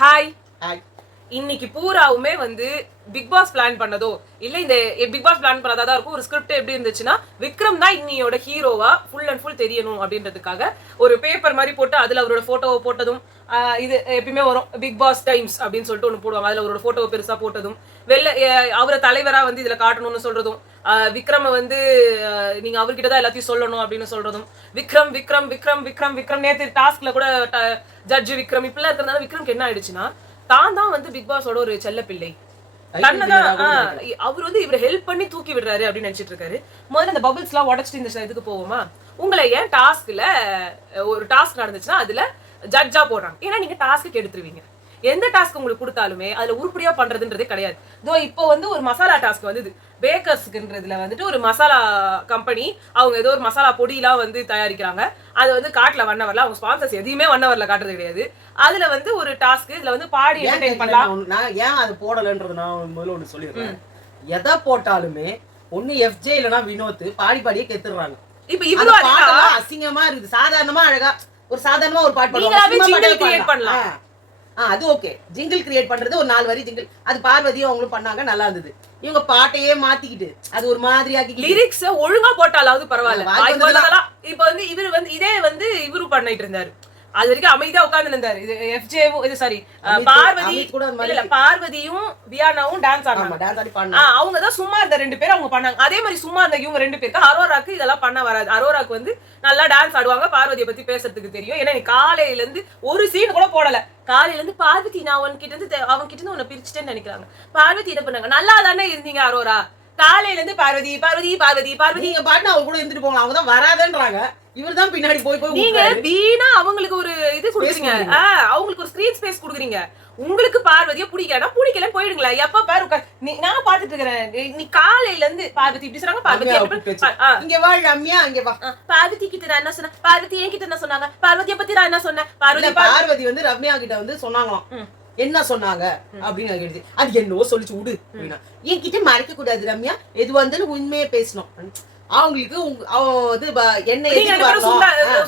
Hi. Hi. இன்னைக்கு பூராவுமே வந்து பிக் பாஸ் பிளான் பண்ணதோ இல்ல இந்த பிக் பாஸ் பிளான் பண்ணதா தான் இருக்கும். ஒரு ஸ்கிரிப்ட் எப்படி இருந்துச்சுன்னா, விக்ரம் தான் இன்னியோட ஹீரோவா ஃபுல் அண்ட் ஃபுல் தெரியணும் அப்படின்றதுக்காக ஒரு பேப்பர் மாதிரி போட்டு அதுல அவரோட போட்டோவை போட்டதும், இது எப்பயுமே வரும் பிக் பாஸ் டைம்ஸ் அப்படின்னு சொல்லிட்டு ஒன்று போடுவாங்க. அதுல அவரோட போட்டோவை பெருசா போட்டதும், அவரை தலைவரா வந்து இதுல காட்டணும்னு சொல்றதும், விக்ரம வந்து நீங்க அவர்கிட்ட தான் எல்லாத்தையும் சொல்லணும் அப்படின்னு சொல்றதும், விக்ரம் விக்ரம் விக்ரம் விக்ரம் விக்ரம் நேத்து டாஸ்க்ல கூட ஜட்ஜ் விக்ரம் இப்பெல்லாம் இருக்கிறதுனால விக்ரம்க்கு என்ன ஆயிடுச்சுன்னா, தான் வந்து பிக் பாஸோட ஒரு செல்ல பிள்ளை. அவர் வந்து இவரை ஹெல்ப் பண்ணி தூக்கி விடுறாரு அப்படின்னு நினைச்சிட்டு இருக்காரு. முதல்ல அந்த பபிள்ஸ் எல்லாம் உடச்சிட்டு இந்த இதுக்கு போவோமா, உங்களை ஏன் டாஸ்க்ல ஒரு டாஸ்க் நடந்துச்சுன்னா அதுல ஜட்ஜா போடுறாங்க. ஏன்னா நீங்க டாஸ்க்கு எடுத்துருவீங்க. எந்த டாஸ்க் உங்களுக்கு கொடுத்தாலுமே அதுல உருப்படியா பண்றதுன்றதே கிடையாது. இதோ இப்போ வந்து ஒரு மசாலா டாஸ்க் வந்தது பேக்கர்ஸ்க்குன்றதுல வந்துட்டு ஒரு மசாலா கம்பெனி, அவங்க ஏதோ ஒரு மசாலா பொடியெல்லாம் வந்து தயாரிக்கிறாங்க. அது வந்து காட்டுல வண்ணவர்ல அவங்க ஸ்பான்சர்ஸ் எதையுமே வண்ணவர்ல காட்டுறது கிடையாது. அதுல வந்து ஒரு டாஸ்க், இதுல வந்து பாடி என்டர்டெயின் பண்ணலாம். நான் ஏன் அது போடலன்றது நான் முதல்ல ஒண்ணு சொல்லிடுறேன். எதை போட்டாலுமே ஒண்ணு எஃப்ஜே இல்லனா வினோத் பாடியே கெத்துறாங்க. இப்ப இவ்வளவு அசிங்கமா இருக்குது. சாதாரணமா அழகா ஒரு சாதாரணமா ஒரு பாட்டு பண்ணலாம். அது ஓகே. ஜிங்கிள் கிரியேட் பண்றது ஒரு 4 வரி ஜிங்கிள், அது பார்வதியும் அவங்களும் பண்ணாங்க, நல்லா இருந்தது. இவங்க பாட்டையே மாத்திக்கிட்டு அது ஒரு மாதிரியாக்கி லிரிக்ஸ் ஒழுங்கா போட்டாலாவது பரவாயில்ல. இப்ப வந்து இவரு வந்து இதே வந்து இவரு பண்ணிட்டு இருந்தாரு. அது வரைக்கும் அமைதியா உட்கார்ந்து இருந்தாரு. இது எஃப்ஜேவும் இது சாரி பார்வதியும் வியானாவும் டான்ஸ் ஆடுறாங்க. அவங்க தான் சும்மா இருந்த 2 பேர் அவங்க பண்ணாங்க. அதே மாதிரி சும்மா இருந்த இவங்க 2 பேருக்கு அரோராக்கு இதெல்லாம் பண்ண வராது. அரோராக்கு வந்து நல்லா டான்ஸ் ஆடுவாங்க, பார்வதியை பத்தி பேசுறதுக்கு தெரியும். ஏன்னா காலையில இருந்து ஒரு சீன் கூட போடல. காலையில இருந்து பார்வதி நான் அவங்க கிட்ட இருந்து உன்னை பிரிச்சுட்டேன்னு நினைக்கிறாங்க. பார்வதி இதை பண்ணாங்க. நல்லா தானே இருந்தீங்க அரோரா. காலையில இருந்து பார்வதி பார்வதி பார்வதி பார்வதி நீங்க பாட்டு அவங்க கூட இருந்துட்டு போங்க, அவங்க தான் வராதுன்றாங்க. இவர் தான் பின்னாடி போய் நீங்க வீணா அவங்களுக்கு ஒரு இது கொடுக்குறீங்க, அவங்களுக்கு ஒரு ஸ்கிரீன் ஸ்பேஸ் கொடுக்குறீங்க. உங்களுக்கு பார்வதியா பிடிக்கலன்னு போயிடுங்களா. எப்ப பாரு நான் பாத்துட்டு இருக்கிறேன். நீ காலையில இருந்து பார்வதி இப்படி சொன்னாங்க, பார்வதி இங்க வா ரம்யா இங்க வா. பார்வதி கிட்ட நான் என்ன சொன்னேன், பார்வதி என்கிட்ட என்ன சொன்னாங்க, பார்வதியை பத்தி நான் என்ன சொன்னேன், பார்வதி வந்து ரம்யா கிட்ட வந்து சொன்னாங்களாம். என்ன சொன்னாங்க அப்படின்னு கேட்டுச்சு. அது என்னவோ சொல்லிச்சு விடு அப்படின்னா, என்கிட்ட மறைக்க கூடாது ரம்யா, எது வந்தாலும் உண்மையே பேசணும். அவங்களுக்கு என்ன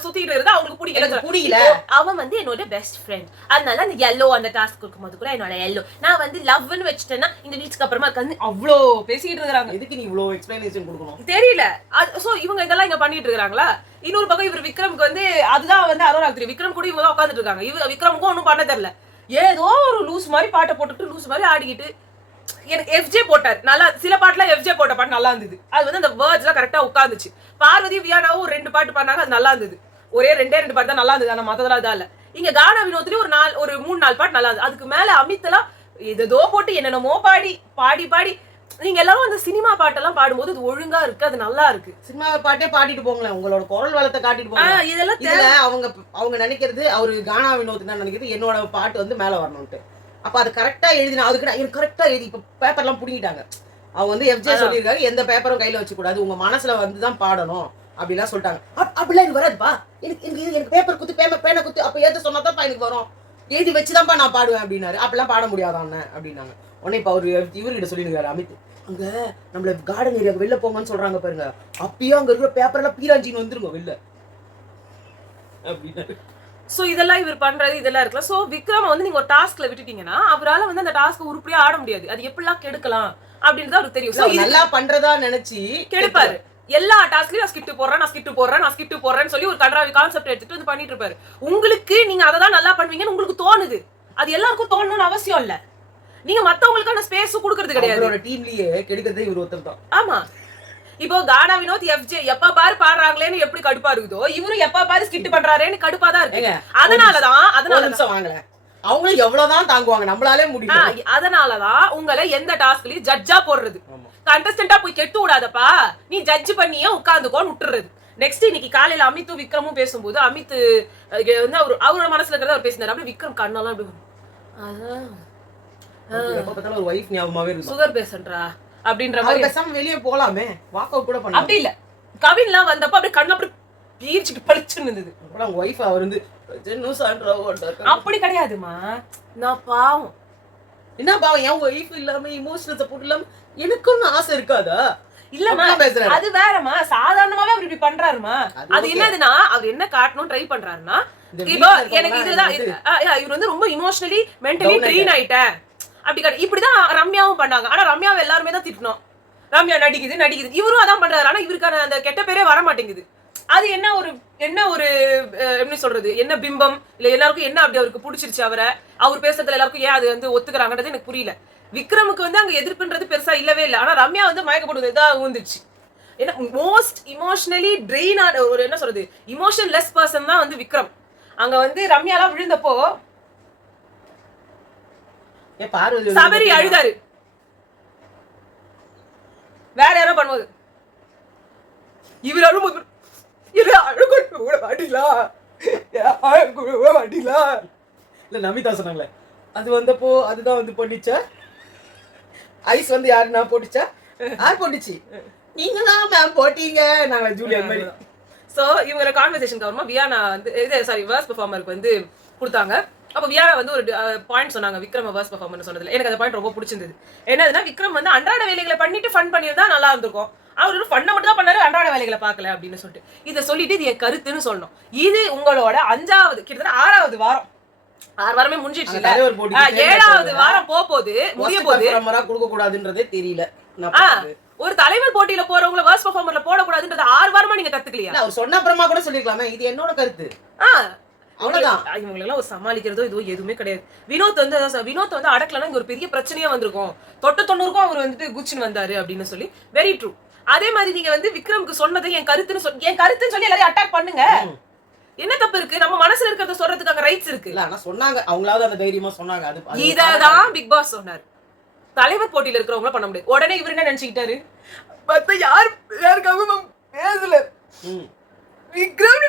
சுத்திட்டு இருந்தா அவங்களுக்கு பிடிக்கல. அவன் வந்து என்னோட பெஸ்ட் ஃப்ரெண்ட், அதனால அந்த எல்லோ அந்த டாஸ்க் கொடுக்கும்போது கூட என்னோட எல்லோ நான் வந்து லவ்னு வச்சுட்டேன்னா இந்த வீச்சுக்கு அப்புறமா உட்காந்து அவ்வளோ பேசிக்கிட்டு இருக்காங்க. எதுக்கு நீ இவ்வளவு எக்ஸ்பிளனேஷன் கொடுக்கணும் தெரியல. சோ இவங்க இதெல்லாம் இங்க பண்ணிட்டு இருக்காங்களா. இன்னொரு பக்கம் இவர் விக்ரமுக்கு வந்து அதுதான் வந்து அரோரா தெரியும். விக்ரம் கூட இவங்க தான் உட்காந்துட்டு இருக்காங்க. விக்ரமுக்கும் ஒன்னும் பண்ண தெரியல. ஏதோ ஒரு லூஸ் மாதிரி பாட்டை போட்டுட்டு லூஸ் மாதிரி ஆடிக்கிட்டு எனக்கு எஃப்ஜே போட்டார். நல்லா சில பாட்டுலாம் எஃப்ஜே போட்ட பாட்டு நல்லா இருந்தது. அது வந்து அந்த வேர்ட்ஸ் எல்லாம் கரெக்டா உட்காந்துச்சு. பார்வதி வியானாவும் 2 பாட்டு பண்ணாங்க, அது நல்லா இருந்தது. ஒரே 2 பாட்டு தான் நல்லா இருந்தது. ஆனா மத்ததெல்லாம் இதா இல்ல. இங்க கானா வினோத்லயும் ஒரு 3-4 பாட்டு நல்லா இருந்தது. அதுக்கு மேல அமித் எல்லாம் ஏதோ போட்டு என்னென்னமோ பாடி நீங்க எல்லாரும் அந்த சினிமா பாட்டெல்லாம் பாடும்போது அது ஒழுங்கா இருக்கு, அது நல்லா இருக்கு. சினிமா பாட்டே பாடிட்டு போங்களேன், உங்களோட குரல் வளத்தை காட்டிட்டு போங்க. இதெல்லாம் அவங்க நினைக்கிறது, அவரு கானா வினோத் என்ன நினைக்கிறது, என்னோட பாட்டு வந்து மேல வரணும்ட்டு. அப்ப அது கரெக்டா எழுதினா அதுக்கு கரெக்டா எழுதி இப்ப பேப்பர் எல்லாம் புடிங்கிட்டாங்க. அவங்க வந்து எஃப்ஜே சொல்லியிருக்காரு, எந்த பேப்பரும் கையில வச்சு கூடாது, உங்க மனசுல வந்துதான் பாடணும் அப்படிலாம் சொல்லிட்டாங்க. அப்படிலாம் எனக்கு வராதுப்பா, எனக்கு பேப்பர் குத்து பேனை குத்து அப்ப ஏத்த சொன்னாதான் எனக்கு வரும், எழுதி வச்சுதான்ப்பா நான் பாடுவேன் அப்படின்னாரு. அப்படிலாம் பாட முடியாதான் அப்படின்னாங்க. உடனே இப்ப அவரு இவர்கிட்ட சொல்லிருக்காரு அமித், அங்க நம்மள கார்டன் ஏரியாவுக்கு வெளில போங்கன்னு சொல்றாங்க பாருங்க, அப்பயும் அங்க இருக்கிற பேப்பர் எல்லாம் பீராஞ்சின்னு வந்துருங்க வெளில அப்படின்னாரு. சோ இதெல்லாம் இவர் பண்றது இதெல்லாம் இருக்குல்ல. சோ விக்ரம் வந்து நீங்க ஒரு டாஸ்க்ல விட்டுட்டீங்கன்னா அவரால வந்து அந்த டாஸ்க் உருப்படியா ஆட முடியாது. அது எப்படிலாம் கெடுக்கலாம் அப்படின்றது அவருக்கு தெரியும். சோ நல்லா பண்றதா நினைச்சு கெடுப்பாரு. எல்லா டாஸ்க்லயும் நான் ஸ்கிரிப்ட் போடுறேன்னு சொல்லி ஒரு கன்றாவி கான்செப்ட் எடுத்துட்டு வந்து பண்ணிட்டு இருப்பாரு. உங்களுக்கு நீங்க அதை தான் நல்லா பண்ணுவீங்கன்னு உங்களுக்கு தோணுது. அது எல்லாருக்கும் தோணணும்னு அவசியம் இல்ல. நீங்க மத்தவங்களுக்கான ஸ்பேஸ் கொடுக்கறது கிடையாது. அவரோட டீம்லயே கெடுக்கிறதே இவர் ஒருத்தர் தான். ஆமா. இப்போ கானா வினோத் எஃப்ஜே எப்ப பாரு பாடுறாங்களேன்னு எப்படி கடுப்பா இருக்குதோ, இவரும் எப்ப பாரு ஸ்கிட் பண்றாரேன்னு கடுப்பா தான் இருக்கு. அதனாலதான் வாங்கல அவங்களும் எவ்வளவுதான் தாங்குவாங்க, நம்மளாலே முடியும். அதனாலதான் உங்களை எந்த டாஸ்க்லயும் ஜட்ஜா போடுறது. கண்டஸ்டன்டா போய் கெட்டு விடாதப்பா, நீ ஜட்ஜ் பண்ணியே உட்கார்ந்துக்கோன்னு விட்டுறது. நெக்ஸ்ட் இன்னைக்கு காலையில அமித்தும் விக்ரமும் பேசும்போது அமித் வந்து அவரோட மனசுல இருக்கிறத அவர் பேசினாரு. அப்படி விக்ரம் கண்ணெல்லாம் அப்படி சுகர் பேசன்றா அப்படின்ற மாதிரி பேசாம வெளியே போலாமே, வாக் அவுட் கூட பண்ணலாம். அப்படி இல்ல, கவின்லாம் வந்தப்ப அப்படியே கண்ணு அப்படி பீச்சிட்டு பளிச்சுன்னு இருந்தது. அப்புறம் வைஃப் அவர் வந்து அப்படி கிடையாதுமா. நான் பாவம் என்ன பாவம், என் வைஃப் இல்லாம இமோஷனல் சப்போர்ட் இல்லாம எனக்கும் ஆசை இருக்காதா? இல்லம்மா அது வேறமா, சாதாரணமாவே அவர் இப்படி பண்றாருமா. அது என்னதுன்னா அவர் என்ன காட்டணும் ட்ரை பண்றாருன்னா, இப்போ எனக்கு இதுதான் இவர் வந்து ரொம்ப இமோஷனலி மென்டலி ட்ரெயின் ஆயிட்டேன் அப்படி இப்படிதான் ரம்யாவும் பண்ணாங்க. ஆனா ரம்யாவை எல்லாருமே தான் திட்டணும். ரம்யா நடிக்குது இவரும் அதான் பண்றாரு. ஆனா இவருக்கான அந்த கெட்ட பேரே வர மாட்டேங்குது. அது என்ன ஒரு எப்படி சொல்றது, என்ன பிம்பம் இல்ல எல்லாருக்கும் என்ன அப்படி அவருக்கு பிடிச்சிருச்சு அவரை, அவர் பேசுறதுல எல்லாருக்கும் ஏன் அது வந்து ஒத்துக்கிறாங்கன்றது எனக்கு புரியல. விக்ரமுக்கு வந்து அங்க எதிர்ப்புன்றது பெருசா இல்லவே இல்லை. ஆனா ரம்யா வந்து மயக்கப்படுவது இதான் ஊந்துச்சு. ஏன்னா மோஸ்ட் இமோஷனலி ட்ரெயின் ஆன ஒரு என்ன சொல்றது இமோஷன் லெஸ் பர்சன் தான் வந்து விக்ரம். அங்க வந்து ரம்யாலாம் விழுந்தப்போ சபரி அழுதாரு. வேற யாரோ பண்ணுவது இவர் அழும்போது இல்ல நமிதா சொன்னாங்களே அது வந்தப்போ அதுதான் வந்து பண்ணிச்சா ஐஸ் வந்து யாரு நான் போட்டுச்சா யார் போட்டுச்சு நீங்க தான் மேம் போட்டீங்க நாங்க ஜூலியன் மாதிரி. சோ இவங்க கான்வர்சேஷனுக்கு அப்புறமா வியானா வந்து வேர்ஸ் பெர்ஃபார்மருக்கு வந்து கொடுத்தாங்க. அப்ப வியானா வந்து ஒரு பாயிண்ட் சொன்னாங்க விக்ரம் வேர்ஸ் பெர்ஃபார்மர் சொன்னதுல. எனக்கு அந்த பாயிண்ட் ரொம்ப பிடிச்சிருந்தது. என்னதுன்னா விக்ரம் வந்து அன்றாட வேலைகளை பண்ணிட்டு ஃபன் பண்ணியிருந்தா நல்லா இருந்திருக்கும். அவர் ஃபன்னை மட்டும் தான் பண்ணாரு, அன்றாட வேலைகளை பார்க்கல அப்படின்னு சொல்லிட்டு இதை சொல்லிட்டு இது என் கருத்துன்னு சொல்லணும். இது உங்களோட 5வது கிட்டத்தட்ட 6வது வாரம் 6 வாரமே முடிஞ்சிடுச்சு. 7வது வாரம் போகுது முடிய போகுது. கொடுக்க கூடாதுன்றதே தெரியல. ஒரு தலைவர் போட்டியில போறவங்கள வேர்ஸ் பெர்ஃபார்மர்ல போடக்கூடாதுன்றது 6 வாரமா நீங்க கத்துக்கலையா? அவர் சொன்ன அப்புறமா கூட சொல்லிருக்கலாமே இது என்னோட கருத்து. அவ்வளவுதான். இவங்களெல்லாம் ஒரு சமாளிக்கிறதோ எதுவுமே கிடையாது. வினோத் வந்து அடக்கலன்னா இங்க ஒரு பெரிய பிரச்சனையா வந்திருக்கும். 90க்கும் அவர் வந்துட்டு குச்சின்னு வந்தாரு அப்படின்னு சொல்லி வெரி ட்ரூ. அதே மாதிரி நீங்க வந்து விக்ரமுக்கு சொன்னதை என் கருத்துன்னு சொல்லி எல்லாரையும் அட்டாக் பண்ணுங்க. என்ன தப்பு இருக்கு? நம்ம மனசுல இருக்கிறத சொல்றதுக்காக ரைட்ஸ் இருக்கு. ஆனா சொன்னாங்க, அவங்களாவது அந்த தைரியமா சொன்னாங்க. அது இததான் பிக் பாஸ் சொன்னார். தலைவர் போட்டியில இருக்கிறவங்கள பண்ண முடியாது. உடனே இவர் என்ன நினைச்சுக்கிட்டாரு, மத்த யாருக்காகவும் பேசல, விக்ரம்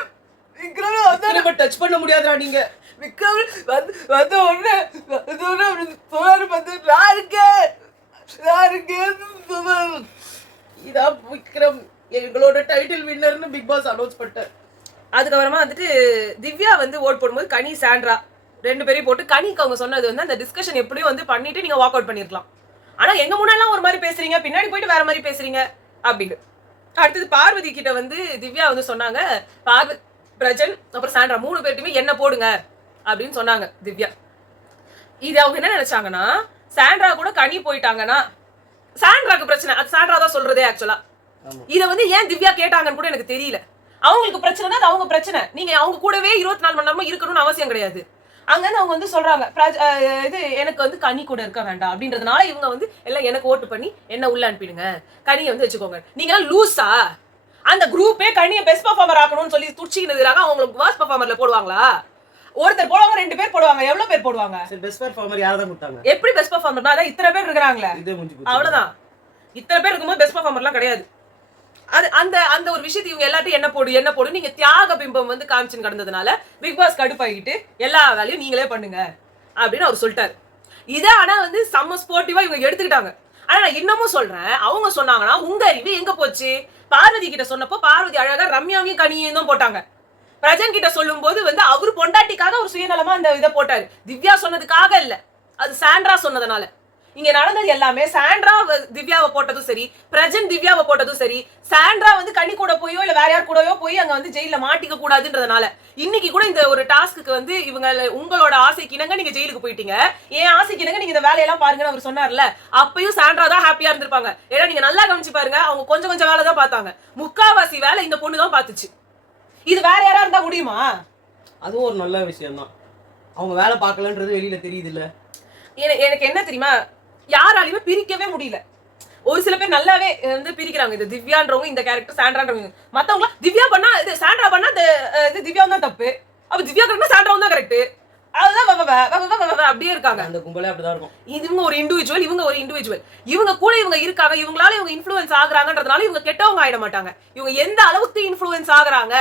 டச் பண்ண முடியாதுடா நீங்க. விக்ரம் வந்து உடனே சொன்னாரு, பார்த்து நான் இருக்கேன் இதான் விக்ரம் எங்களோட டைட்டில் வின்னர்னு பிக் பாஸ் அனௌன்ஸ் பண்ணிட்டார். அதுக்கப்புறமா வந்துட்டு திவ்யா வந்து ஓட் போடும்போது கனி சாண்ட்ரா 2 பேரையும் போட்டு கனிக்கு அவங்க சொன்னது வந்து அந்த டிஸ்கஷன் எப்படியும் வந்து பண்ணிட்டு நீங்க வாக் அவுட் பண்ணிருக்கலாம். ஆனா எங்க முன்னாடிலாம் ஒரு மாதிரி பேசுறீங்க, பின்னாடி போயிட்டு வேற மாதிரி பேசுறீங்க அப்படின்னு. அடுத்தது பார்வதி கிட்ட வந்து திவ்யா வந்து சொன்னாங்க, பிரஜன் அப்புறம் சாண்ட்ரா 3 பேர்ட்டுமே என்ன போடுங்க அப்படின்னு சொன்னாங்க திவ்யா. இது அவங்க என்ன நினைச்சாங்கன்னா, சாண்ட்ரா கூட கனி போயிட்டாங்கன்னா சாண்ட்ராக்கு பிரச்சனை, அது சாண்ட்ரா தான் சொல்றதே ஆக்சுவலா. இதை வந்து ஏன் திவ்யா கேட்டாங்கன்னு கூட எனக்கு தெரியல. அவங்களுக்கு பிரச்சனை அது அவங்க பிரச்சனை. நீங்க அவங்க கூடவே 24 மணி நேரமா இருக்கணும்னு அவசியம் கிடையாது. அங்க அவங்க வந்து சொல்றாங்க, இது எனக்கு வந்து கனி கூட இருக்க வேண்டாம் அப்படின்றதுனால இவங்க வந்து எல்லாம் எனக்கு ஓட்டு பண்ணி என்ன உள்ள அனுப்பிடுங்க, கனியை வந்து வச்சுக்கோங்க. நீங்க லூசா? அந்த குரூப்பே கனியை பெஸ்ட் பெர்ஃபார்மர் ஆக்கணும்னு சொல்லி துடிச்சிக்கிட்டு இருக்காங்க. அவங்களுக்கு வேர்ஸ்ட் பெர்ஃபார்மர்ல போடுவாங்களா? ஒருத்தர் போடுவாங்க, 2 பேர் போடுவாங்க. எவ்வளவு பேர் போடுவாங்க? பெஸ்ட் பெர்ஃபார்மர் யாரை தான் கொடுத்தாங்க? எப்படி பெஸ்ட் பெர்ஃபார்மர்னா அதான் இத்தனை பேர் இருக்காங்களே, அவ்வளவுதான். இத்தனை பேர் இருக்கும்போது பெஸ்ட் பெர்ஃபார்மர்லாம் கிடையாது. அது அந்த அந்த ஒரு விஷயத்தை இவங்க எல்லாத்தையும் என்ன போடு நீங்க தியாக பிம்பம் வந்து காமிச்சுன்னு கிடந்ததுனால பிக் பாஸ் கடுப்பாகிட்டு எல்லா வேலையும் நீங்களே பண்ணுங்க அப்படின்னு அவர் சொல்லிட்டாரு. இதை ஆனா வந்து செம்ம ஸ்போர்ட்டிவா இவங்க எடுத்துக்கிட்டாங்க. ஆனா நான் இன்னமும் சொல்றேன், அவங்க சொன்னாங்கன்னா உங்க அறிவு எங்க போச்சு? பார்வதி கிட்ட சொன்னப்போ பார்வதி அழகா ரம்யாவையும் கனியையும் தான் போட்டாங்க. பிரஜன் கிட்ட சொல்லும் போது வந்து அவரு பொண்டாட்டிக்காக ஒரு சுயநலமா அந்த இதை போட்டாரு. திவ்யா சொன்னதுக்காக இல்ல, அது சாண்ட்ரா சொன்னதுனால. இங்க நடந்தது எல்லாமே சாண்ட்ரா திவ்யாவை போட்டதும் சரி, பிரஜன் திவ்யாவை போட்டதும் சரி, சாண்ட்ரா வந்து கனி கூட போயோ இல்ல வேற யார் கூடயோ போய் அங்க வந்து ஜெயில மாட்டிக்க கூடாதுன்றதுனால. இன்னைக்கு கூட இந்த ஒரு டாஸ்க்கு வந்து இவங்க உங்களோட ஆசைக்கு இணங்க நீங்க ஜெயிலுக்கு போயிட்டீங்க, ஏன் ஆசைக்கு இணங்க நீங்க இந்த வேலையெல்லாம் பாருங்கன்னு அவர் சொன்னார்ல. அப்பயும் சாண்ட்ரா தான் ஹாப்பியா இருந்திருப்பாங்க. ஏன்னா நீங்க நல்லா கவனிச்சு பாருங்க, அவங்க கொஞ்சம் கொஞ்சம் வேலை தான் பார்த்தாங்க. முக்காவாசி வேலை இந்த பொண்ணு தான் பார்த்துச்சு. இது வேற யாரா இருந்தா முடியுமா? அதுவும் ஒரு நல்ல விஷயம் தான். அவங்க வேலை பார்க்கலன்றது வெளியில தெரியுது இல்ல. எனக்கு என்ன தெரியுமா, யாராலையுமே பிரிக்கவே முடியல. ஒரு சில பேர் நல்லாவே வந்து பிரிக்கிறாங்க. இது திவ்யான்றவங்க இந்த கேரக்டர், சாண்ட்ரான்றவங்க. மத்தவங்க திவ்யா பண்ணா இது சாண்ட்ரா பண்ணா இது திவ்யா தான் தப்பு, அப்ப திவ்யா கரெக்டா சாண்ட்ராவும் தான் கரெக்ட். அதுதான் அப்படியே இருக்காங்க. அந்த கும்பலே அப்படிதான் இருக்கும். இவங்க ஒரு இண்டிவிஜுவல், இவங்க ஒரு இண்டிவிஜுவல். இவங்க கூட இவங்க இருக்காங்க, இவங்களால இவங்க இன்ஃப்ளூயன்ஸ் ஆகுறாங்கன்றதுனால இவங்க கெட்டவங்க ஆயிட மாட்டாங்க. இவங்க எந்த அளவுக்கு இன்ஃப்ளூயன்ஸ் ஆகுறாங்க,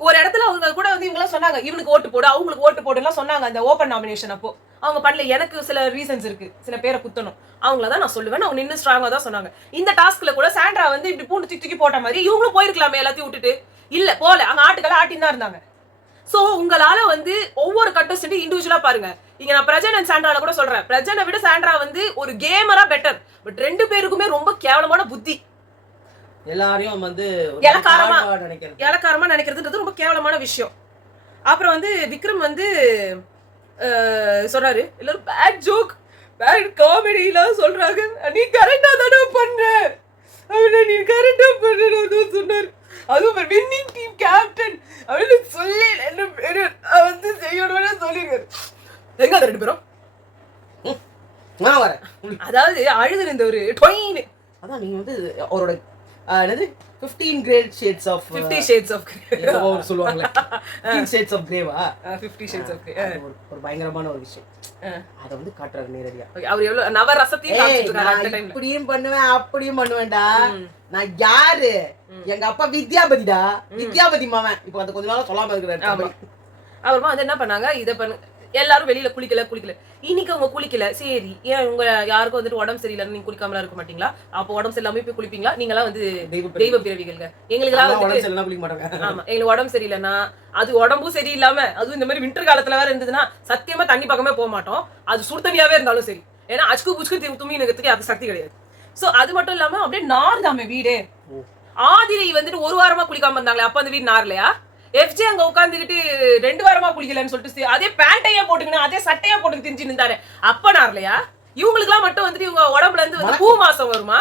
ஒரு இடத்துல அவங்க கூட வந்து இவங்க சொன்னாங்க இவனுக்கு ஓட்டு போடு அவங்களுக்கு ஓட்டு போடுலாம் சொன்னாங்க அந்த ஓப்பன் நாமினேஷன். அப்போ அவங்க பண்ணல. எனக்கு சில ரீசன்ஸ் இருக்கு, சில பேரை குத்தணும், அவங்கள தான் நான் சொல்லுவேன். அவங்க நின்று ஸ்ட்ராங்கா தான் சொன்னாங்க. இந்த டாஸ்க்ல கூட சாண்ட்ரா வந்து இப்படி பூண்டு தூக்கி போட்ட மாதிரி இவங்களும் போயிருக்கலாமே எல்லாத்தையும் விட்டுட்டு. இல்ல போல, அங்க ஆட்டுக்களை ஆட்டின்னு தான் இருந்தாங்க. சோ உங்களால வந்து ஒவ்வொரு கண்டஸ்டன்ட் இண்டிவிஜுவலா பாருங்க. இங்க நான் பிரஜன் அண்ட் சாண்ட்ரால கூட சொல்றேன், பிரஜனை விட சாண்ட்ரா வந்து ஒரு கேமரா பெட்டர். பட் 2 பேருக்குமே ரொம்ப கேவலமான புத்தி. எல்லாரையும் வந்து இலக்காரமா நினைக்கிறது இலக்காரமா நினைக்கிறதுன்றது ரொம்ப கேவலமான விஷயம். அப்புறம் வந்து விக்ரம் வந்து சொல்றாரு, எல்லாரும் பேட் ஜோக் பேட் காமெடிலாம் சொல்றாங்க, நீ கரெக்டா தானே பண்ண, நீ கரெக்டா பண்ணு சொன்னாரு. அதுவும் ஒரு வின்னிங் டீம் கேப்டன் அப்படின்னு சொல்லி என்ன பேரு வந்து செய்யணும்னு சொல்லிருக்காரு. எங்க அது 2 பேரும் நான் வரேன். அதாவது அழுது இருந்த ஒரு டொயின். அதான் நீங்க வந்து அவரோட என்னது 15 great shades of 50 shades of grey சொல்லுவாங்களே 15 shades of grey-வா 50 shades of grey ஒரு பயங்கரமான ஒரு விஷயம். அத வந்து காட்டுறாரு நேரடியா. அவர் எவ்வளவு நவரசத்தையும் காமிச்சிட்டு இருக்காரு அந்த டைம்ல. இப்படியும் பண்ணுவேன் அப்படியும் பண்ணுவேன்டா, நான் யாரு, எங்க அப்பா வித்யாபதிடா, வித்யாபதி மாமன். இப்போ அது கொஞ்ச நாளா சொல்லாம இருக்கிறாரு. அப்புறமா வந்து என்ன பண்ணாங்க, இத பண்ணு எல்லாரும் வெளியில குளிக்கல. இன்னைக்கு அவங்க குளிக்கல, சரி ஏன் உங்க யாருக்கும் வந்துட்டு உடம்பு சரியில்லைன்னு நீங்க குளிக்காமலாம் இருக்க மாட்டீங்களா? அப்போ உடம்பு சரியில்லாம போய் குளிப்பீங்களா? நீங்களாம் வந்து தெய்வ பிறவிகள்ங்க. எங்களுக்கெல்லாம் வந்து குளிக்க மாட்டாங்க. ஆமா, எங்களுக்கு உடம்பு சரியில்லைன்னா அது உடம்பும் சரியில்லாம அதுவும் இந்த மாதிரி வின்டர் காலத்துல வேற இருந்ததுன்னா சத்தியமா தண்ணி பக்கமே போக மாட்டோம். அது சுடு தண்ணியாவே இருந்தாலும் சரி. ஏன்னா அச்சுக்கு புச்சுக்கு தும்மி நிக்கிறதுக்கு அது சக்தி கிடையாது. சோ அது மட்டும் இல்லாம அப்படியே நார்தாமே வீடே. ஆதிரை வந்துட்டு ஒரு வாரமா குளிக்காம இருந்தாங்களே, அப்ப அந்த வீடு நார்லையா? எஃப்ஜே அங்க உட்காந்துக்கிட்டு 2 வாரமா குளிக்கலன்னு சொல்லிட்டு அதே பேண்டையா போட்டுக்கணும், அதே சட்டையா போட்டு திரிஞ்சு நின்றாரு, அப்ப நார்லையா? இவங்களுக்கு எல்லாம் மட்டும் வந்துட்டு இவங்க உடம்புல இருந்து பூ மாசம் வருமா?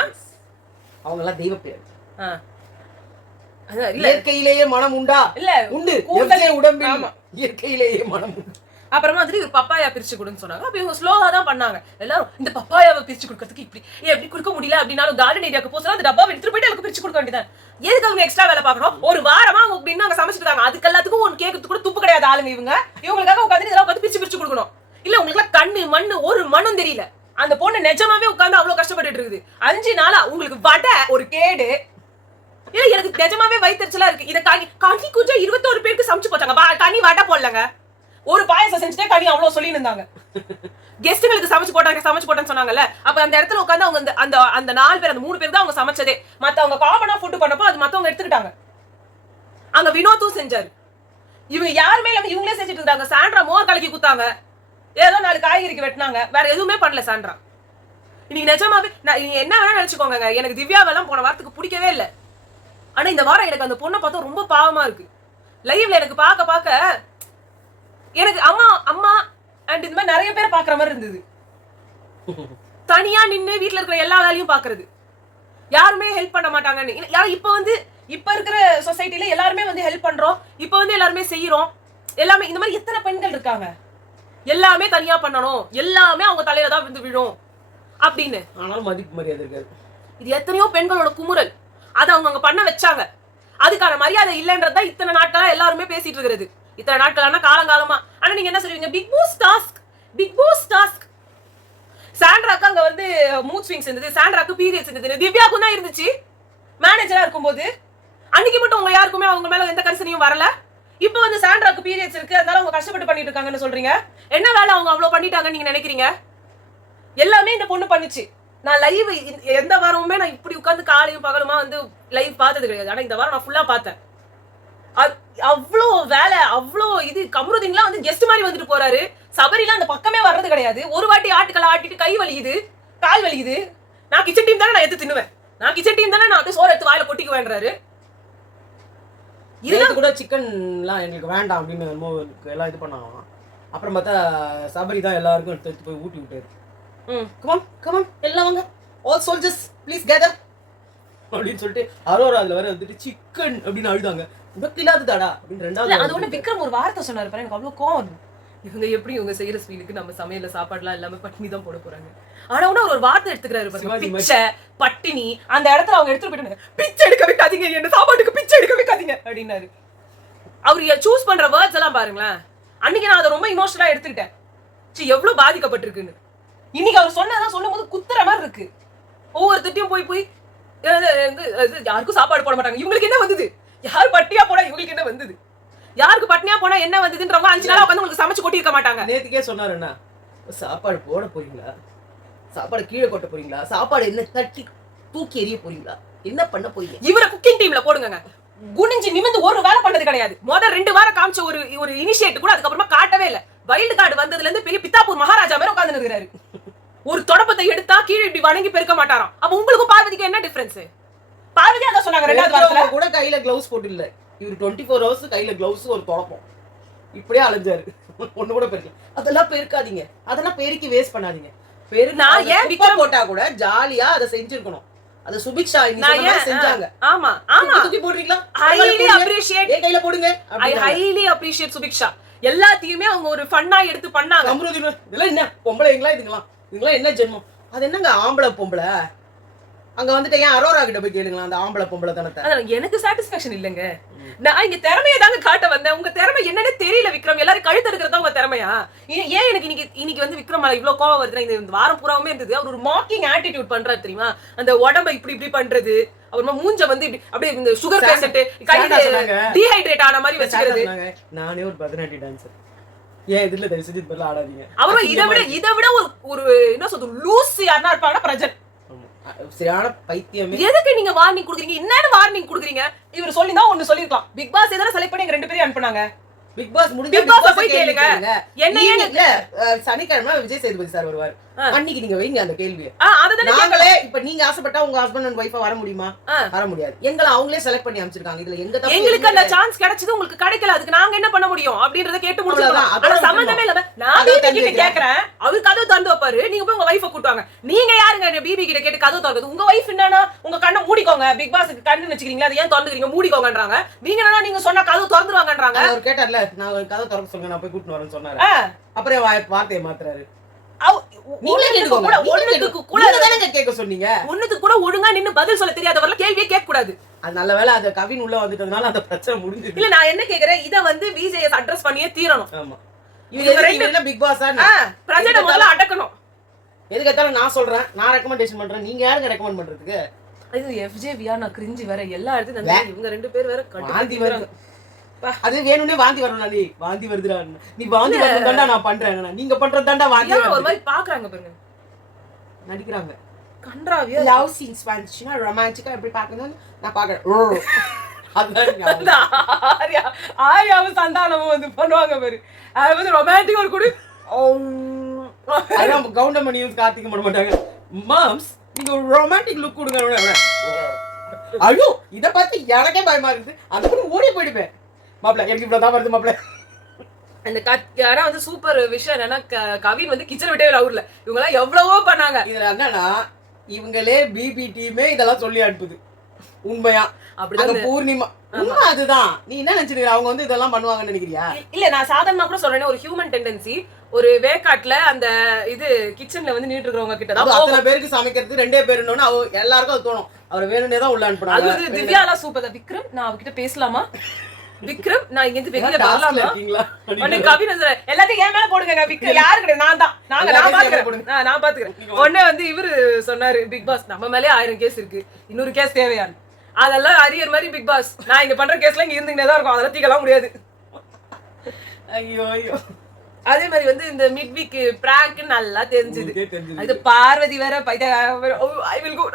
அவங்க எல்லாம் தெய்வ பேர். இல்ல இயற்கையிலேயே மனம் உண்டா? இல்ல உண்டு, உடம்பில் இயற்கையிலேயே மனம் உண்டு. அப்புறமா வந்துட்டு ஒரு பப்பாயா பிரிச்சு கொடுன்னு சொன்னாங்க. அப்ப இவங்க ஸ்லோவா தான் பண்ணாங்க. எல்லாரும் இந்த பப்பாயாவை பிரிச்சு கொடுக்கறதுக்கு இப்படி எப்படி கொடுக்க முடியல அப்படின்னாலும் கார்டன் ஏரியாவுக்கு போசலாம் அந்த டப்பாவை எடுத்துட்டு போயிட்டு எனக்கு பிரிச்சு கொடுக்க வேண்டியதான். எதுக்கு அவங்க எக்ஸ்ட்ரா வேலை பார்க்கணும்? ஒரு வாரமா அவங்க அப்படின்னு அங்க சமைச்சிட்டு இருக்காங்க. அதுக்கு எல்லாத்துக்கும் ஒன்று கேட்கறதுக்கு கூட துப்பு கிடையாது ஆளுங்க இவங்க. இவங்களுக்காக உட்காந்து இதெல்லாம் பார்த்து பிரிச்சு கொடுக்கணும். இல்ல உங்களுக்கு எல்லாம் கண்ணு மண்ணு ஒரு மண்ணும் தெரியல. அந்த பொண்ணு நிஜமாவே உட்காந்து அவ்வளவு கஷ்டப்பட்டுட்டு இருக்குது. 5 நாளா உங்களுக்கு வடை ஒரு கேடு. இல்ல எனக்கு நிஜமாவே வயிற்றுச்சலா இருக்கு. இதை கனி கொஞ்சம் 21 பேருக்கு சமைச்சு போச்சாங்க. கனி வடை போடலங்க, ஒரு பாயசம் செஞ்சுட்டே கனி அவ்வளவு சொல்லி இருந்தாங்க. கெஸ்ட்டுங்களுக்கு சமைச்சு போட்டேன்னு சொன்னாங்கல்ல. அப்ப அந்த இடத்துல உட்காந்து அவங்க அந்த 4 பேர், அந்த 3 பேர் தான் அவங்க சமைச்சதே. மத்தவங்க காமனா ஃபுட் பண்ணப்போ அது மத்தவங்க எடுத்துக்கிட்டாங்க. அங்க வினோத்தும் செஞ்சாரு. இவங்க யாருமே இல்லாம இவங்களே செஞ்சுட்டு இருந்தாங்க. சாண்ட்ரா மோர் கலக்கி குத்தாங்க, ஏதோ 4 காய்கறிக்கு வெட்டினாங்க, வேற எதுவுமே பண்ணல சாண்ட்ரா. இன்னைக்கு நிஜமாவே நீங்க என்ன வேணா நினைச்சுக்கோங்க, எனக்கு திவ்யாவெல்லாம் போன வாரத்துக்கு பிடிக்கவே இல்லை. ஆனா இந்த வாரம் எனக்கு அந்த பொண்ணை பார்த்தா ரொம்ப பாவமா இருக்கு. லைவ்ல எனக்கு பார்க்க எனக்கு அம்மா அண்ட் இந்த மாதிரி நிறைய பேர் பாக்குற மாதிரி இருந்தது. தனியா நின்று வீட்டுல இருக்கிற எல்லா வேலையும் பாக்குறது, யாருமே ஹெல்ப் பண்ண மாட்டாங்கன்னு. இப்ப இருக்கிற சொசைட்டில எல்லாருமே வந்து ஹெல்ப் பண்றோம், இப்ப வந்து எல்லாருமே செய்யறோம். எல்லாமே இந்த மாதிரி எத்தனை பெண்கள் இருக்காங்க, எல்லாமே தனியா பண்ணணும், எல்லாமே அவங்க தலையில தான் வந்து விழும் அப்படின்னு. ஆனாலும் மதிப்பு மரியாதை இருக்காது. இது எத்தனையோ பெண்களோட குமுறல். அதை அவங்க அங்க பண்ண வச்சாங்க. அதுக்கான மரியாதை இல்லைன்றதுதான் இத்தனை நாட்களா எல்லாருமே பேசிட்டு இருக்கிறது. இத்தனை நாட்களான காலங்காலமா. ஆனா நீங்க என்ன சொல்லுவீங்க? Big pass task. சாண்ட்ராக்கு அங்க வந்து மூட் ஸ்விங்ஸ் இருந்தது, சாண்ட்ராக்கு பீரியட்ஸ் இருந்தது, திவ்யாக்கும் தான் இருந்துச்சு மேனேஜரா இருக்கும்போது. அன்னைக்கு மட்டும் உங்க யாருக்குமே அவங்க மேல எந்த கரிசனையும் வரல. இப்ப வந்து சாண்ட்ராக்கு பீரியட்ஸ் இருக்கு, அதனால அவங்க கஷ்டப்பட்டு பண்ணிட்டு இருக்காங்கன்னு சொல்றீங்க. என்ன வேலை அவங்க அவ்வளவு பண்ணிட்டாங்கன்னு நீங்க நினைக்கிறீங்க? எல்லாமே இந்த பொண்ணு பண்ணுச்சு. நான் லைவ் எந்த வாரமுமே நான் இப்படி உட்காந்து காலையும் பகலுமா வந்து லைவ் பார்த்தது கிடையாது. ஆனா இந்த வாரம் நான் ஃபுல்லா பார்த்தேன். அவ்வளோ வேலை, அவ்வளோ இது. கமருதீன்லாம் வந்து கெஸ்ட் மாதிரி வந்துட்டு போறாரு. சபரிலாம் அந்த பக்கமே வர்றது கிடையாது. ஒரு வாட்டி ஆட்டுக்களை ஆட்டிட்டு கை வலிக்குது, கால் வலிக்குது. நான் கிச்சன் டீம் தானே நான் எடுத்து தின்னுவேன், நான் கிச்சன் டீம் தானே நான் வந்து சோறு எடுத்து வாயில கொட்டிக்குவேன்றாரு. இது கூட சிக்கன்லாம் எங்களுக்கு வேண்டாம் அப்படின்னு எல்லாம் இது பண்ணாங்க. அப்புறம் பார்த்தா சபரி தான் எல்லாருக்கும் எடுத்து போய் ஊட்டி விட்டாரு. கமான் எல்லாம் வாங்க, ஆல் சோல்ஜர்ஸ் ப்ளீஸ் கேதர் அப்படின்னு சொல்லிட்டு அரோரா அதுல வேற வந்துட்டு சிக்கன் அப்படின்னு அழுதாங்க. உனக்கு இல்லாததாடா அப்படின்னு ரெண்டாவது. அது ஒண்ணு விக்ரம் ஒரு வார்த்தை சொன்னாரு பாரு, எனக்கு அவ்வளவு கோவம். இவங்க எப்படி இவங்க செய்யற ஸ்வீலுக்கு நம்ம சமையல்ல சாப்பாடுலாம் எல்லாமே பட்டினி தான் போட போறாங்க. ஆனா ஒரு வார்த்தை எடுத்துக்கிறாரு பாருங்க, பிச்சை பட்டினி. அந்த இடத்துல அவங்க எடுத்துட்டு போயிட்டாங்க, பிச்சை எடுக்க வைக்காதீங்க, என்ன சாப்பாட்டுக்கு பிச்சை எடுக்க வைக்காதீங்க அப்படின்னாரு. அவரு சூஸ் பண்ற வேர்ட்ஸ் எல்லாம் பாருங்களேன். அன்னைக்கு நான் அதை ரொம்ப இமோஷனலா எடுத்துக்கிட்டேன். எவ்வளவு பாதிக்கப்பட்டிருக்குன்னு. இன்னைக்கு அவர் சொன்னதான் சொல்லும் போது குத்துற மாதிரி இருக்கு. ஒவ்வொருத்திட்டையும் போய் யாருக்கும் சாப்பாடு போட மாட்டாங்க, இவங்களுக்கு என்ன வந்தது? யாரு பட்டியா போனா இவங்களுக்கு என்ன வந்தது? யாருக்கு பட்டினியா போனா என்ன வந்ததுன்றவங்க 5 நாளா உட்காந்து உங்களுக்கு சமைச்சு கொட்டி இருக்க மாட்டாங்க. நேத்துக்கே சொன்னாரு, என்ன சாப்பாடு போட போறீங்களா, சாப்பாடு கீழே கொட்ட போறீங்களா, சாப்பாடு என்ன தட்டி தூக்கி எறிய போறீங்களா, என்ன பண்ண போறீங்க? இவரை குக்கிங் டீம்ல போடுங்க. குனிஞ்சு நிமிந்து ஒரு வேலை பண்ணது கிடையாது. முதல் 2 வாரம் காமிச்ச ஒரு இனிஷியேட் கூட அதுக்கப்புறமா காட்டவே இல்லை. வைல்டு கார்டு வந்ததுல இருந்து பெரிய பித்தாப்பூர் மகாராஜா மாதிரி உட்கார்ந்து இருக்கிறாரு. ஒரு தொடப்பத்தை எடுத்தா கீழே இப்படி வணங்கி பெருக்க மாட்டாராம். அப்ப உங்களுக்கும் பார்வதிக்கு என்ன டிஃபரன்ஸ்? பார்வதி அதான் சொன்னாங்க ரெண்டாவது வாரத்துல கூட கையில கிளவுஸ் போட்டு இல்ல, இவர் 24 ஹவர்ஸ் கையில கிளவுஸ் ஒரு தொடப்பம் இப்படியே அலைஞ்சாரு. ஒண்ணு கூட பெருக்கல. அதெல்லாம் பெருக்காதீங்க, அதெல்லாம் பெருக்கி வேஸ்ட் பண்ணாதீங்க. நான் ஏன் விக்ரம் போட்டா கூட ஜாலியா அதை செஞ்சிருக்கணும். அது சுபிக்ஷா செஞ்சாங்க. ஆமா ஆமா, தூக்கி போடுறீங்களா? ஹைலி அப்ரிஷியேட், ஏ கையில போடுங்க. ஐ ஹைலி அப்ரிஷியேட் சுபிக்ஷா. எல்லாத்தையுமே அவங்க ஒரு ஃபன்னா எடுத்து பண்ணாங்க. அம்ருதீன் இதெல்லாம் என்ன பொம்பளைங்களா இதுங்களாம் என்ன ஜென்மம்? அது என்னங்க ஆம்பளை பொம்பளை? அங்க வந்துட்டு ஏன் அரோரா கிட்ட போய் கேளுங்களா அந்த ஆம்பளை பொம்பளை தனத்தை. எனக்கு சாட்டிஸ்பாக்சன் இல்லங்க. நான் இங்க திறமையை தாங்க காட்ட வந்தேன். உங்க திறமை என்னன்னு தெரியல விக்ரம். எல்லாரும் கழுத்து இருக்கிறதா உங்க திறமையா? ஏன் எனக்கு இன்னைக்கு வந்து விக்ரம் மேல இவ்வளவு கோவம் வருதுன்னா, இந்த வாரம் பூராவுமே இருந்தது அவர் ஒரு மாக்கிங் ஆட்டிடியூட் பண்றாரு தெரியுமா? அந்த உடம்ப இப்படி பண்றது, அப்புறமா மூஞ்ச வந்து அப்படியே இந்த சுகர் பேஷண்ட் கையில டீஹைட்ரேட் ஆன மாதிரி வச்சுக்கிறது. நானே ஒரு பரதநாட்டிய டான்சர், ஏன் இதுல தயவு செஞ்சு பதிலா ஆடாதீங்க. அவரும் இதை விட ஒரு என்ன சொல்றது லூஸ் யாருன்னா இருப்பாங்கன்னா பிரஜன். சரியான பைத்தியமே. எதுக்கு நீங்க வார்னிங் குடுக்குறீங்க? என்னன்னு வார்னிங் குடுக்குறீங்க? இவர் சொல்லி தான் ஒன்னு சொல்லிருக்கலாம். பிக் பாஸ் எதனா செலக்ட் பண்ணி 2 பேரையும் அனுப்புனாங்க. பிக் பாஸ் முடிஞ்சு பிக் பாஸ் போய் கேளுங்க. என்ன இல்ல சனிக்கிழமை விஜய் சேதுபதி சார் வருவார். அன்னைக்கு நீங்க வைங்க அந்த கேள்வியை. அததான் நாங்களே இப்ப நீங்க ஆசைப்பட்டா உங்க ஹஸ்பண்ட் அண்ட் வைஃபா வர முடியுமா? வர முடியாது. எங்களை அவங்களே செலக்ட் பண்ணி அமைச்சிருக்காங்க. இதுல எங்க தப்பு? எங்களுக்கு அந்த சான்ஸ் கிடைச்சது, உங்களுக்கு கிடைக்கல. அதுக்கு நாங்க என்ன பண்ண முடியும் அப்படின்றத கேட்டு முடிச்சிடலாம். ஆனா சம்பந்தமே இல்ல. நான் பிபி கிட்ட கேக்குறேன், அவர் கதவு திறந்து வைப்பாரு. நீங்க போய் உங்க வைஃபை கூட்டுவாங்க. நீங்க யாருங்க பிபி கிட்ட கேட்டு கதவு திறக்குது? உங்க வைஃப் என்னன்னா உங்க கண்ணை மூடிக்கோங்க, பிக் பாஸ்க்கு கண்ணு வச்சுக்கிறீங்களா, அது ஏன் திறந்துக்கிறீங்க, மூடிக்கோங்கன்றாங்க. நீங்க என்னன்னா நீங்க சொன்னா கதவு திறந்துருவாங்கன்றாங்க. அவர் கேட்டார்ல, நான் ஒரு கதவு திறக்க சொல்லுங்க, நான் போய் கூட்டிட்டு வரேன்னு சொன்னாரு. அப்புறம் வார்த்தையை மாத்துறாரு. ஒண்ணுக்கு கூட ஒழுங்கா நின்னு பதில் சொல்ல தெரியாதவர்ல கேள்வியே கேட்க கூடாது. அது நல்ல வேளை அது கவின் உள்ள வந்துட்டதுனால அந்த பிரச்சனை முடிஞ்சிருச்சு. இல்ல நான் என்ன கேக்குறேன், இத வந்து விஜய் அட்ரஸ் பண்ணியே தீரணும். ஆமா, இவங்க பிக் பாஸா பிரஜனை முதல்ல அடக்கணும். எதுக்கு எத்தாலும் நான் சொல்றேன், நான் ரெக்கமெண்டேஷன் பண்றேன், நீங்க யாருங்க ரெக்கமெண்ட் பண்றதுக்கு? இது FJ வியானா கிரிஞ்சி வேற எல்லா இடத்துலயும் இவங்க 2 பேர் வேற வாந்தி வருது. அது வேணும்னே வாந்தி வரணும். நீ வாந்தி வருதுடா, நீ வாந்தி வரணும்டா நான் பண்றேன், நீங்க பண்றது தான்டா வாந்தி வருது. ஒரு மாதிரி பாக்குறாங்க பாருங்க, நடிக்கிறாங்க. கன்றாவியா லவ் சீன்ஸ் வந்துச்சுனா ரொமான்டிக்கா எப்படி பார்க்கணும் நான் பாக்குறேன். அதுதான் ஆரியாவும் சந்தானமும் வந்து பண்ணுவாங்க பாரு, அது வந்து ரொமான்டிக் ஒரு குடி. அதான் கவுண்டமணியும் கார்த்திக் பண்ண மாட்டாங்க. மாம்ஸ் நீங்க ஒரு ரொமான்டிக் லுக் கொடுங்க. ஐயோ இத பார்த்து எனக்கே பயமா இருக்குது. அந்த கூட ஓடி போயிடுவேன். மாப்ள எனக்கு இவ்வளவு தான் வருது மாப்ள. அந்த ஆனா வந்து சூப்பர் விஷயம் என்னன்னா, கவின் வந்து கிச்சன் விட்டே அவுர்ல. இவங்க எல்லாம் எவ்வளவோ பண்ணாங்க. இதுல என்னன்னா இவங்களே பிபி டீமே இதெல்லாம் சொல்லி அனுப்புது. உண்மையா அப்படிதான் பூர்ணிமா உண்மை அதுதான். நீ என்ன நினைச்சிருக்க அவங்க வந்து இதெல்லாம் பண்ணுவாங்கன்னு நினைக்கிறியா? இல்ல நான் சாதாரணமா கூட சொல்றேன், ஒரு ஹியூமன் டெண்டன்சி. ஒரு வேக்காட்ல அந்த இது கிச்சன்ல வந்து நின்னுட்டு இருக்கவங்க கிட்ட தான் அத்தனை பேருக்கு சமைக்கிறது 2 பேருன்னு எல்லாருக்கும் அது தோணும். அவர் வேணும்னே தான் உள்ள அனுப்புறாங்க. அது திவ்யாலாம் சூப்பர். விக்ரம் நான் அவகிட்ட பேசலாமா? விக்ரம் நான் இங்க இருந்து வெளிய வரலாமா? உடனே கவின் எல்லாத்தையும் ஏன் மேல போடுங்க. விக்ரம் யாரு கிடையாது, நான் தான். நான் பாத்துக்கிறேன். உடனே வந்து இவரு சொன்னாரு, பிக் பாஸ் நம்ம மேலே 1000 கேஸ் இருக்கு, இன்னொரு கேஸ் தேவையான்னு. அதெல்லாம் அரியர் மாதிரி பிக் பாஸ் நான் இங்க பண்ற கேஸ்ல இங்க இருந்துகிட்டே தான் இருக்கும், அதெல்லாம் தீக்கலாம் முடியாது. ஐயோ ஐயோ. அதே மாதிரி வந்து இந்த மிட் வீக் பிராங்க் நல்லா தெரிஞ்சது. அது பார்வதி வேற ஐ வில் கோ.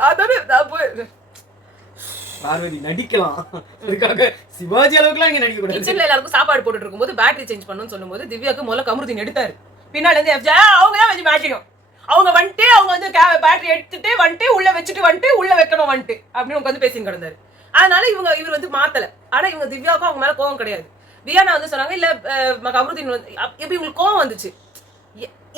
பார்வதி நடிக்கலாம், அதுக்காக சிவாஜி அளவுக்குலாம் இங்க நடிக்க கூடாது. கிச்சன்ல எல்லாருக்கும் சாப்பாடு போட்டுட்டு இருக்கும்போது பேட்டரி சேஞ்ச் பண்ணணும்னு சொல்லும்போது திவ்யாக்கு முதல்ல கமருதீன் எடுத்தாரு. பின்னால இருந்து FJ அவங்க தான் வச்சு மேட்சிக்கும். அவங்க வந்துட்டு அவங்க வந்து பேட்டரி எடுத்துட்டு வந்துட்டு உள்ள வச்சுட்டு வந்துட்டு உள்ள வைக்கணும் வந்துட்டு அப்படின்னு உட்காந்து பேசின்னு கிடந்தாரு. அதனால இவர் வந்து மாத்தல. ஆனா இவங்க திவ்யாவுக்கும் அவங்க மேல கோவம் கிடையாது. வியானா வந்து சொன்னாங்க, இல்ல கமருதீன் வந்து எப்படி உங்களுக்கு கோவம் வந்துச்சு,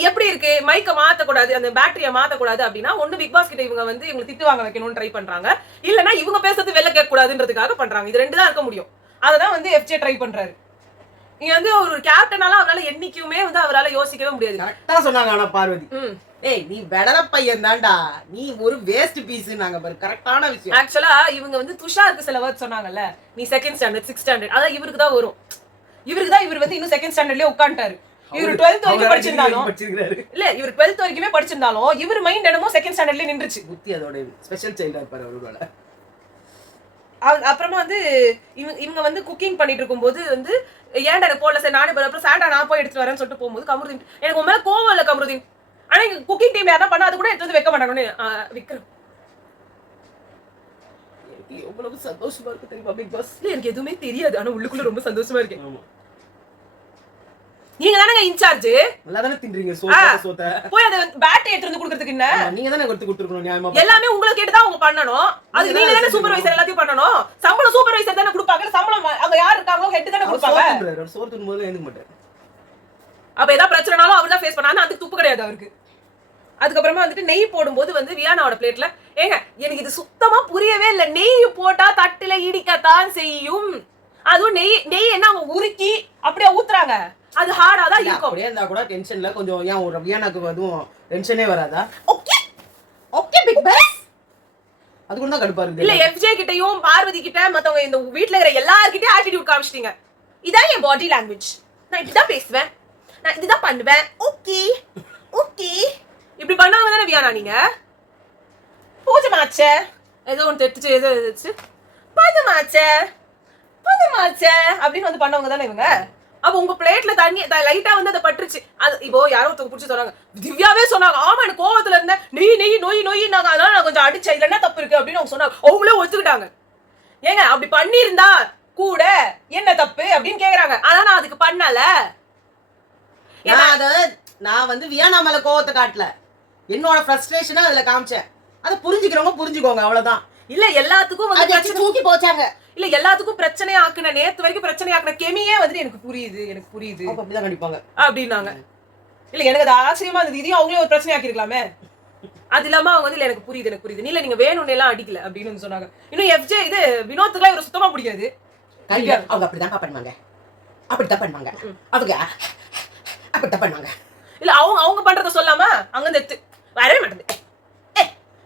எப்படி இருக்கு மைக்க மாத்தக்கூடாது, அந்த பேட்டரியை மாத்தக்கூடாது அப்படின்னா ஒண்ணு பிக் பாஸ் கிட்ட இவங்க வந்து இவங்க திட்டு வாங்க வைக்கணும்னு ட்ரை பண்றாங்க, இல்லன்னா இவங்க பேசுறது வெளில கேட்க கூடாதுன்றதுக்காக பண்றாங்க. இது 2 தான் இருக்க முடியும். அததான் வந்து FJ ட்ரை பண்றாரு. நீங்க வந்து ஒரு கேப்டனால அவரால என்னைக்குமே வந்து அவரால யோசிக்கவே முடியாது. கரெக்டா சொன்னாங்க. ஆனா பார்வதி ஏய் நீ வெடர பையன் தான்டா, நீ ஒரு வேஸ்ட் பீஸ். நாங்க பாரு கரெக்டான விஷயம். ஆக்சுவலா இவங்க வந்து துஷாருக்கு சில வேர்ட் சொன்னாங்கல்ல, நீ 2nd ஸ்டாண்டர்ட் 6th ஸ்டாண்டர்ட், அதான் இவருக்கு தான் வரும். இவர் வந்து இன்னும் 2nd ஸ்டாண்டர்ட்லயே உட்கார்ந்தாரு. இவர் 12th வரைக்கும் படிச்சிருந்தாலும் இல்ல, இவர் 12th வரைக்குமே படிச்சிருந்தாலும் இவர் மைண்ட் என்னமோ 2nd ஸ்டாண்டர்ட்லயே நின்றுச்சு. புத்தி அதோட ஸ்பெஷல் சைல்டா இருப்பாரு அவரோட. அப்புறமா வந்து இவங்க வந்து குக்கிங் பண்ணிட்டு இருக்கும்போது வந்து ஏன்டா எனக்கு போடல சார், நானே அப்புறம் சாண்டா நான் போய் எடுத்துட்டு வரேன்னு சொல்லிட்டு போகும்போது கமருதீன் எனக்கு உன் மேல கோவம் இல்ல கமருதீன், ஆனா எங்க குக்கிங் டீம் யாரா பண்ணா அது கூட எடுத்து வந்து வைக்க மாட்டாங்கன்னு விக்ரம். எவ்வளவு சந்தோஷமா இருக்கு தெரியுமா பிக் பாஸ்? எனக்கு எதுவுமே தெரியாது, ஆனா உள்ளுக்குள்ள ரொம்ப சந்தோஷமா இருக்கேன். நீங்க தானங்க இன்சார்ஜ். நல்லா தானே தின்றீங்க சோத்த. போய் அந்த பேட் எடுத்து வந்து கொடுக்கிறதுக்கு என்ன? நீங்க தானே எடுத்து கொடுத்துருக்கணும் நியாயமா. எல்லாமே உங்களை கேட்டு தான் அவங்க பண்ணணும். அது நீங்க தானே சூப்பர்வைசர் எல்லாத்தையும் பண்ணணும். சம்பளம் சூப்பர்வைசர் தானே கொடுப்பாங்க. சம்பளம் அங்க யார் இருக்காங்களோ ஹெட் தானே கொடுப்பாங்க. சோறு தின்னும்போது எழுந்துக்க மாட்டாரு. அப்ப ஏதாவது பிரச்சனைனாலும் அவர் தான் ஃபேஸ் பண்ணாரு. அதுக்கு துப்பு கிடையாது அவருக்கு. அதுக்கப்புறமா வந்துட்டு நெய் போடும்போது வந்து வியானாவோட பிளேட்ல ஏங்க எனக்கு இது சுத்தமா புரியவே இல்லை. நெய் போட்டா தட்டுல இடிக்கத்தான் செய்யும். அதுவும் நெய் என்ன அவங்க உருக்கி அப்படியே ஊத்துறாங்க. அது ஹார்டா தான் இருக்கும். அப்படியே இருந்தா கூட டென்ஷன்ல கொஞ்சம் ஏன் ஒரு வியானாக்கு அதுவும் டென்ஷனே வராதா? Okay okay Bigg Boss. அது கூட தான் கடுப்பா இருக்கு. இல்ல எஃப்ஜே கிட்டயும் பார்வதி கிட்ட மத்தவங்க இந்த வீட்ல இருக்கிற எல்லார்கிட்டயும் ஆட்டிடியூட் காமிச்சிட்டீங்க. இதான் என் பாடி லாங்குவேஜ். நான் இப்படிதான் பேசுவேன், நான் இதுதான் பண்ணுவேன். ஓகே ஓகே இப்படி பண்ணாம தானே வியானா நீங்க பூஜமாச்ச ஏதோ ஒன்று எடுத்துச்சு ஏதோ எடுத்துச்சு பூஜமாச்ச அப்படின்னு வந்து பண்ணவங்க தானே இவங்க. அப்ப உங்க பிளேட்ல தண்ணி லைட்டா வந்து அதை பட்டுருச்சு. அது இப்போ யாரோ ஒருத்தவங்க புடிச்சு சொன்னாங்க, திவ்யாவே சொன்னாங்க ஆமா எனக்கு கோவத்துல இருந்தேன் நெய் நாங்க அதனால நான் கொஞ்சம் அடிச்சேன் இல்ல என்ன தப்பு இருக்கு அப்படின்னு அவங்க சொன்னாங்க. அவங்களே ஒத்துக்கிட்டாங்க. ஏங்க அப்படி பண்ணிருந்தா கூட என்ன தப்பு அப்படின்னு கேக்குறாங்க. ஆனா நான் அதுக்கு பண்ணல. நான் வந்து வியானா மேல கோவத்தை காட்டல, என்னோட ஃப்ரஸ்ட்ரேஷனை அதுல காமிச்சேன். அதை புரிஞ்சுக்கிறவங்க புரிஞ்சுக்கோங்க, அவ்வளவுதான். இல்ல எல்லாத்துக்கும் வந்து தூக்கி போச்சாங்க. இல்ல எல்லாத்துக்கும் பிரச்சனை ஆக்குன நேத்து வரைக்கும் பிரச்சனை ஆக்குன கெமியே வந்து எனக்கு புரியுது அப்படிதான் கண்டிப்பாங்க அப்படின்னாங்க. இல்ல எனக்கு அது ஆச்சரியமா இருந்தது. இதையும் அவங்களே ஒரு பிரச்சனை ஆக்கிருக்கலாமே. அது இல்லாம அவங்க வந்து இல்ல எனக்கு புரியுது இல்ல நீங்க வேணும்னு எல்லாம் அடிக்கல அப்படின்னு சொன்னாங்க. இன்னும் எஃப்ஜே இது வினோத்துக்குலாம் இவரு சுத்தமா பிடிக்காது. அவங்க அப்படிதான் பண்ணுவாங்க அப்படித்தான் பண்ணுவாங்க. இல்ல அவங்க பண்றத சொல்லாம அங்க இருந்து வரவே மாட்டேங்குது.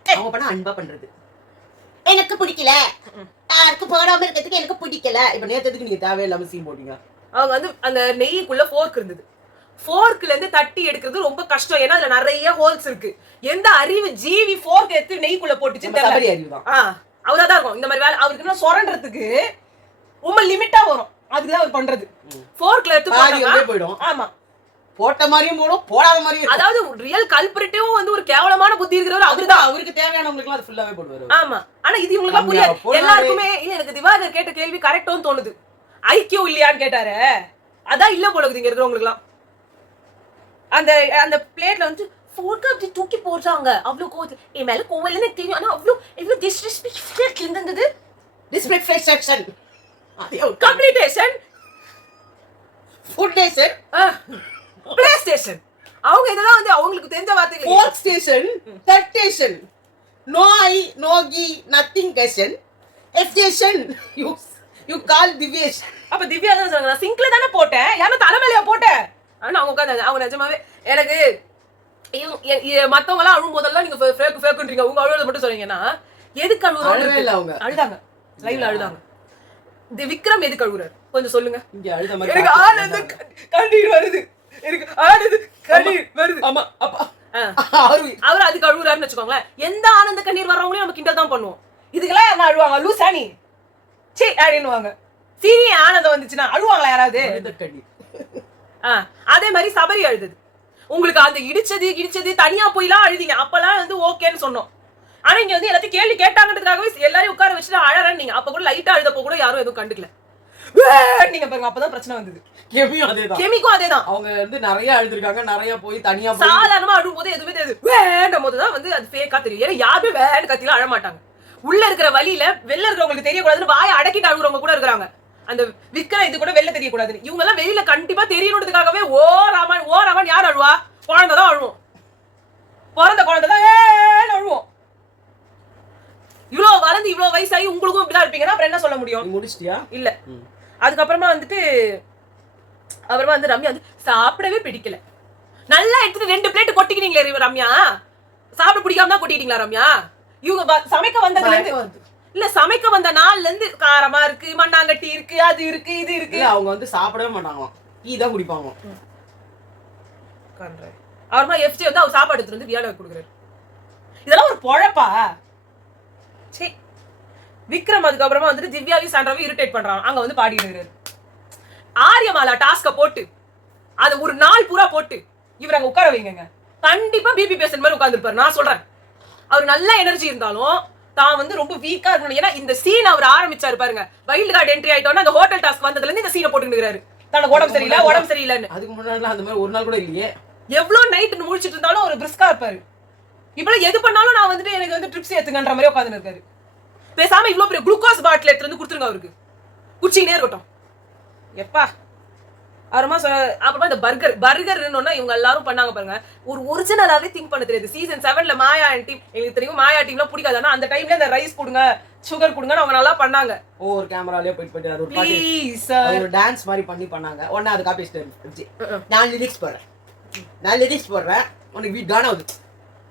அவங்க பண்ண அன்பா பண்றது எனக்கு பிடிக்கல, யாருக்கு போடாம இருக்கிறதுக்கு எனக்கு பிடிக்கல. இப்ப நேத்துக்கு நீங்க தேவையில்லாம சீன் போட்டீங்க. அவங்க வந்து அந்த நெய்க்குள்ள ஃபோர்க் இருந்தது. ஃபோர்க்ல இருந்து தட்டி எடுக்கிறது ரொம்ப கஷ்டம். ஏன்னா அதுல நிறைய ஹோல்ஸ் இருக்கு. எந்த அறிவு ஜீவி ஃபோர்க் எடுத்து நெய்க்குள்ள போட்டுச்சு சபரி அறிவு தான். அவ்வளவுதான் இருக்கும். இந்த மாதிரி வேலை அவருக்கு சொரன்றதுக்கு ரொம்ப லிமிட்டா வரும். அதுதான் அவர் பண்றது. ஃபோர்க்ல எடுத்து போயிடும். ஆமா போட்ட மாதிரியும் போடும், போடாத மாதிரியும். அதாவது ரியல் கல்பிரிட்டிவும் வந்து ஒரு கேவலமான புத்தி இருக்கிறவர் அவர்தான். அவருக்கு தேவையானவங்களுக்கு அது ஃபுல்லாவே போடுவாரு. ஆமா ஆனா இது இவங்களுக்கு புரியாது. எல்லாருக்குமே எனக்கு திவாகர் கேட்ட கேள்வி கரெக்டான்னு தோணுது. ஐக்கியூ இல்லையான்னு கேட்டாரு. அதான் இல்ல போல இங்க இருக்கிறவங்களுக்கு எல்லாம். அந்த அந்த பிளேட்ல வந்து ஃபோர்க் அப்படி தூக்கி போடுறாங்க. அவ்வளவு கோவம் என் மேல கோவம் எனக்கு தெரியும். ஆனா அவ்வளவு டிஸ்ரெஸ்பெக்ட் இருந்தது. Disrespection completation footation play station. அவங்க இதெல்லாம் வந்து அவங்களுக்கு தெரிஞ்ச வார்த்தைகள். ஃபோர்க் ஸ்டேஷன் தட்டேஷன் நோ ஐ நோ கி நதிங் கேஷன் எஃப்டேஷன் யூ கால் திவ்யேஷ். அப்ப திவ்யா தான் சொல்றாங்க நான் சிங்க்ல தானே போட்டேன், யாரும் தலைமையில போட்டேன். ஆனா அவங்க உட்கார்ந்தாங்க. அவங்க நிஜமாவே எனக்கு மத்தவங்க எல்லாம் அழும் போதெல்லாம் நீங்க ஃபேக்குன்றீங்க, உங்க அழுவதை மட்டும் சொல்றீங்கன்னா எதுக்கு அழுவுறாங்க? அழுதாங்க, லைவ்ல அழுதாங்க. விக்ரம் எதுக்கு அழுகுறாரு கொஞ்சம் சொல்லுங்க. இங்க அழுத மாதிரி எனக்கு ஆனந்த கண்ணீர் வருது, எனக்கு ஆனந்த கண்ணீர் வருது. ஆமா அப்பா அவர் அதுக்கு அழுகுறாருன்னு வச்சுக்கோங்களேன். எந்த ஆனந்த கண்ணீர் வர்றவங்களையும் நம்ம கிண்டல் தான் பண்ணுவோம். இதுக்கெல்லாம் யாரும் அழுவாங்க? லூசானி சே அப்படின்னுவாங்க. சீரிய ஆனந்தம் வந்துச்சுன்னா அழுவாங்களா யாராவது? அதே மாதிரி சபரி அழுது. உங்களுக்கு அந்த இடிச்சது தனியா போய்லாம் அழுதிங்க. அப்பெல்லாம் வந்து ஓகேன்னு சொன்னோம். ஆனா இங்க வந்து எல்லாத்தையும் கேள்வி கேட்டாங்கன்றதுக்காகவே எல்லாரையும் உட்கார வச்சுட்டு அழறேன். நீங்க அப்ப கூட லைட்டா அழுதப்போ கூட யாரும் எதுவும் கண்டுக்கல. நீங்க பாருங்க அப்பதான் பிரச்சனை வந்தது. கெமிக்கும் அதேதான். அவங்க வந்து நிறைய அழுதுருக்காங்க, நிறைய போய் தனியா சாதாரணமா அழும் போது எதுவுமே தெரியாது. வேண்ட போதுதான் வந்து அது ஃபேக்கா தெரியும். ஏன்னா யாருமே வேண்டு கத்திலாம் அழ மாட்டாங்க. உள்ள இருக்கிற வழியில வெளில இருக்கிறவங்களுக்கு தெரியக்கூடாதுன்னு வாயை அடக்கிட்டு அழுகுறவங்க கூட இருக்கிறாங்க. அந்த விக்ரம் இது கூட வெளில தெரியக்கூடாதுன்னு இவங்க எல்லாம் வெளியில கண்டிப்பா தெரியணுன்றதுக்காகவே ஓ ராமன் யார் அழுவா? குழந்தைதான் அழுவோம். பிறந்த குழந்தைதான் அழுவோம். இவ்வளவு வளர்ந்து இவ்வளவு வயசாகி உங்களுக்கும் இப்படிதான் இருப்பீங்கன்னா அப்புறம் என்ன சொல்ல முடியும்? முடிச்சிட்டியா? இல்ல. அதுக்கப்புறமா வந்துட்டு அப்புறமா வந்து ரம்யா வந்து சாப்பிடவே பிடிக்கல. நல்லா எடுத்துட்டு 2 பிளேட் கொட்டிக்கிட்டீங்களே ரம்யா. சாப்பிட பிடிக்காம தான் கொட்டிட்டீங்களா ரம்யா? இவங்க சமைக்க வந்ததுல இருந்து இல்ல சமைக்க வந்த நாள்ல இருந்து காரமா இருக்கு, மண்ணாங்கட்டி இருக்கு, அது இருக்கு, இது இருக்கு. அவங்க வந்து சாப்பிடவே மாட்டாங்க, டீ தான் குடிப்பாங்க. அப்புறமா எஃப்ஜே வந்து அவர் சாப்பாடு எடுத்துட்டு வந்து வியாழ கொடுக்குறாரு. இதெல்லாம் ஒரு பொழப்பா? சரி. விக்ரம் அதுக்கப்புறமா வந்துட்டு திவ்யாவையும் சாண்ட்ராவையும் இரிட்டேட் பண்றான். அங்க வந்து பாடிட்டு இருக்காரு. ஆரியமாலா டாஸ்க போட்டு அது ஒரு நாள் பூரா போட்டு இவர் அங்க உட்கார வைங்க. கண்டிப்பா பிபி பேஷண்ட் மாதிரி உட்கார்ந்துருப்பாரு. நான் சொல்றேன். அவர் நல்ல எனர்ஜி இருந்தாலும் தான் வந்து ரொம்ப வீக்கா இருக்கணும். ஏன்னா இந்த சீன் அவர் ஆரம்பிச்சாரு பாருங்க. வைல்ட் கார்டு என்ட்ரி ஆயிட்டோன்னா அந்த ஹோட்டல் டாஸ்க் வந்ததுல இருந்து இந்த சீனை போட்டுட்டு இருக்காரு. தனக்கு உடம்பு சரியில்லைன்னு. அதுக்கு முன்னாடி அந்த மாதிரி ஒரு நாள் கூட இல்லையே. எவ்வளவு நைட் முழிச்சிட்டு இருந்தாலும் ஒரு பிரிஸ்கா இருப்பாரு. இப்ப எது பண்ணாலும் நான் வந்துட்டு எனக்கு வந்து ட்ரிப்ஸ் ஏத்துங்கன்ற மாதிரி உட்கார்ந்து இருக்காரு. பேசாம இவ்வளவு பெரிய குளுக்கோஸ் பாட்டில் எடுத்து வந்து கொடுத்துருங்க அவருக்கு, குடிச்சிக்கினே இருக்கட்டும். எப்பா அப்புறமா அப்புறமா இந்த பர்கர்னு இவங்க எல்லாரும் பண்ணாங்க பாருங்க. ஒரு ஒரிஜினலாவே திங்க் பண்ண தெரியாது. சீசன் 7ல மாயா டீம், எனக்கு தெரியும் மாயா டீம்லாம் பிடிக்காது. ஆனா அந்த டைம்ல இந்த ரைஸ் கொடுங்க, சுகர் கொடுங்கன்னு அவங்க நல்லா பண்ணாங்க. ஒரு கேமராலயே போயிட்டு ஒரு பாட்டு ஒரு டான்ஸ் மாதிரி பண்ணாங்க. உடனே அது காப்பி ஸ்டைல் நான் லிரிக்ஸ் போடுறேன் உனக்கு வீட் கானா வந்து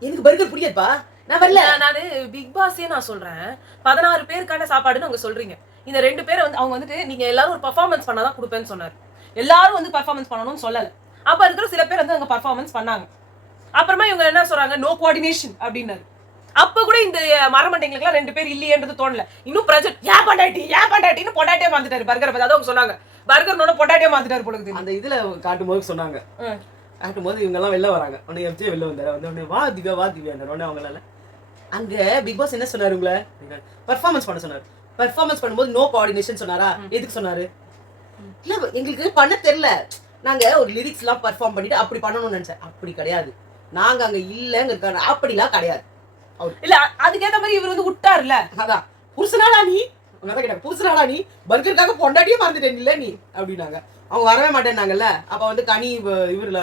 எனக்கு பர்கர் பிடிக்காதுப்பா, நான் வரல. நானு பிக் பாஸே நான் சொல்றேன் 16 பேருக்கான சாப்பாடுன்னு அவங்க சொல்றீங்க. இந்த 2 பேரை வந்து அவங்க வந்துட்டு நீங்க எல்லாரும் ஒரு பெர்ஃபார்மன்ஸ் பண்ணாதான் கொடுப்பேன்னு சொன்னாரு. எல்லாரும் வந்து பெர்ஃபார்மன்ஸ் பண்ணணும்னு சொல்லல. அப்ப இருக்கிற சில பேர் வந்து அங்க பெர்ஃபார்மன்ஸ் பண்ணாங்க. அப்புறமா இவங்க என்ன சொல்றாங்க, நோ கோஆர்டினேஷன் அப்படின்னாரு. அப்ப கூட இந்த மரமண்டைங்களுக்கு 2 பேர் இல்லையன்றது தோணல. இன்னும் ப்ராஜெக்ட் ஏன் பண்டாட்டின்னு பொட்டாட்டியே மாத்திட்டாரு பர்கரை பத்தி. அதான் அவங்க சொன்னாங்க பர்கர்னோட பொட்டாட்டியே மாத்திட்டாரு போல. அந்த இதுல காட்டும்போது சொன்னாங்க, காட்டும்போது இவங்க எல்லாம் வெளில வராங்க. உடனே எஃப்ஜே வெளில வந்தாரு. உடனே வா திவ்யா உடனே அவங்களால அங்க பிக் பாஸ் என்ன சொன்னாரு, உங்களை பெர்ஃபார்மன்ஸ் பண்ண சொன்னாரு. பெர்ஃபார்மன்ஸ் பண்ணும்போது நோ கோஆர்டினேஷன் சொன்னாரா? எதுக்கு சொன்னாரு? இல்ல எங்களுக்கு பண்ண தெரியல, நாங்க ஒரு லிரிக்ஸ் எல்லாம் பெர்ஃபார்ம் பண்ணிட்டு அப்படி பண்ணணும்னு நினைச்சேன். அப்படி கிடையாது, நாங்க அங்க இல்லங்க, அப்படிலாம் கிடையாது. இல்ல அதுக்கேற்ற மாதிரி இவர் வந்து விட்டாருல. அதான் புருஷனாடா நீ, புருஷனாடா நீ, பர்கருக்காக பொண்டாட்டியே மறந்துட்டேன் இல்ல நீ அப்படின்னாங்க. அவங்க வரவே மாட்டேன்னாங்கல்ல. அப்ப வந்து கனி இவர்ல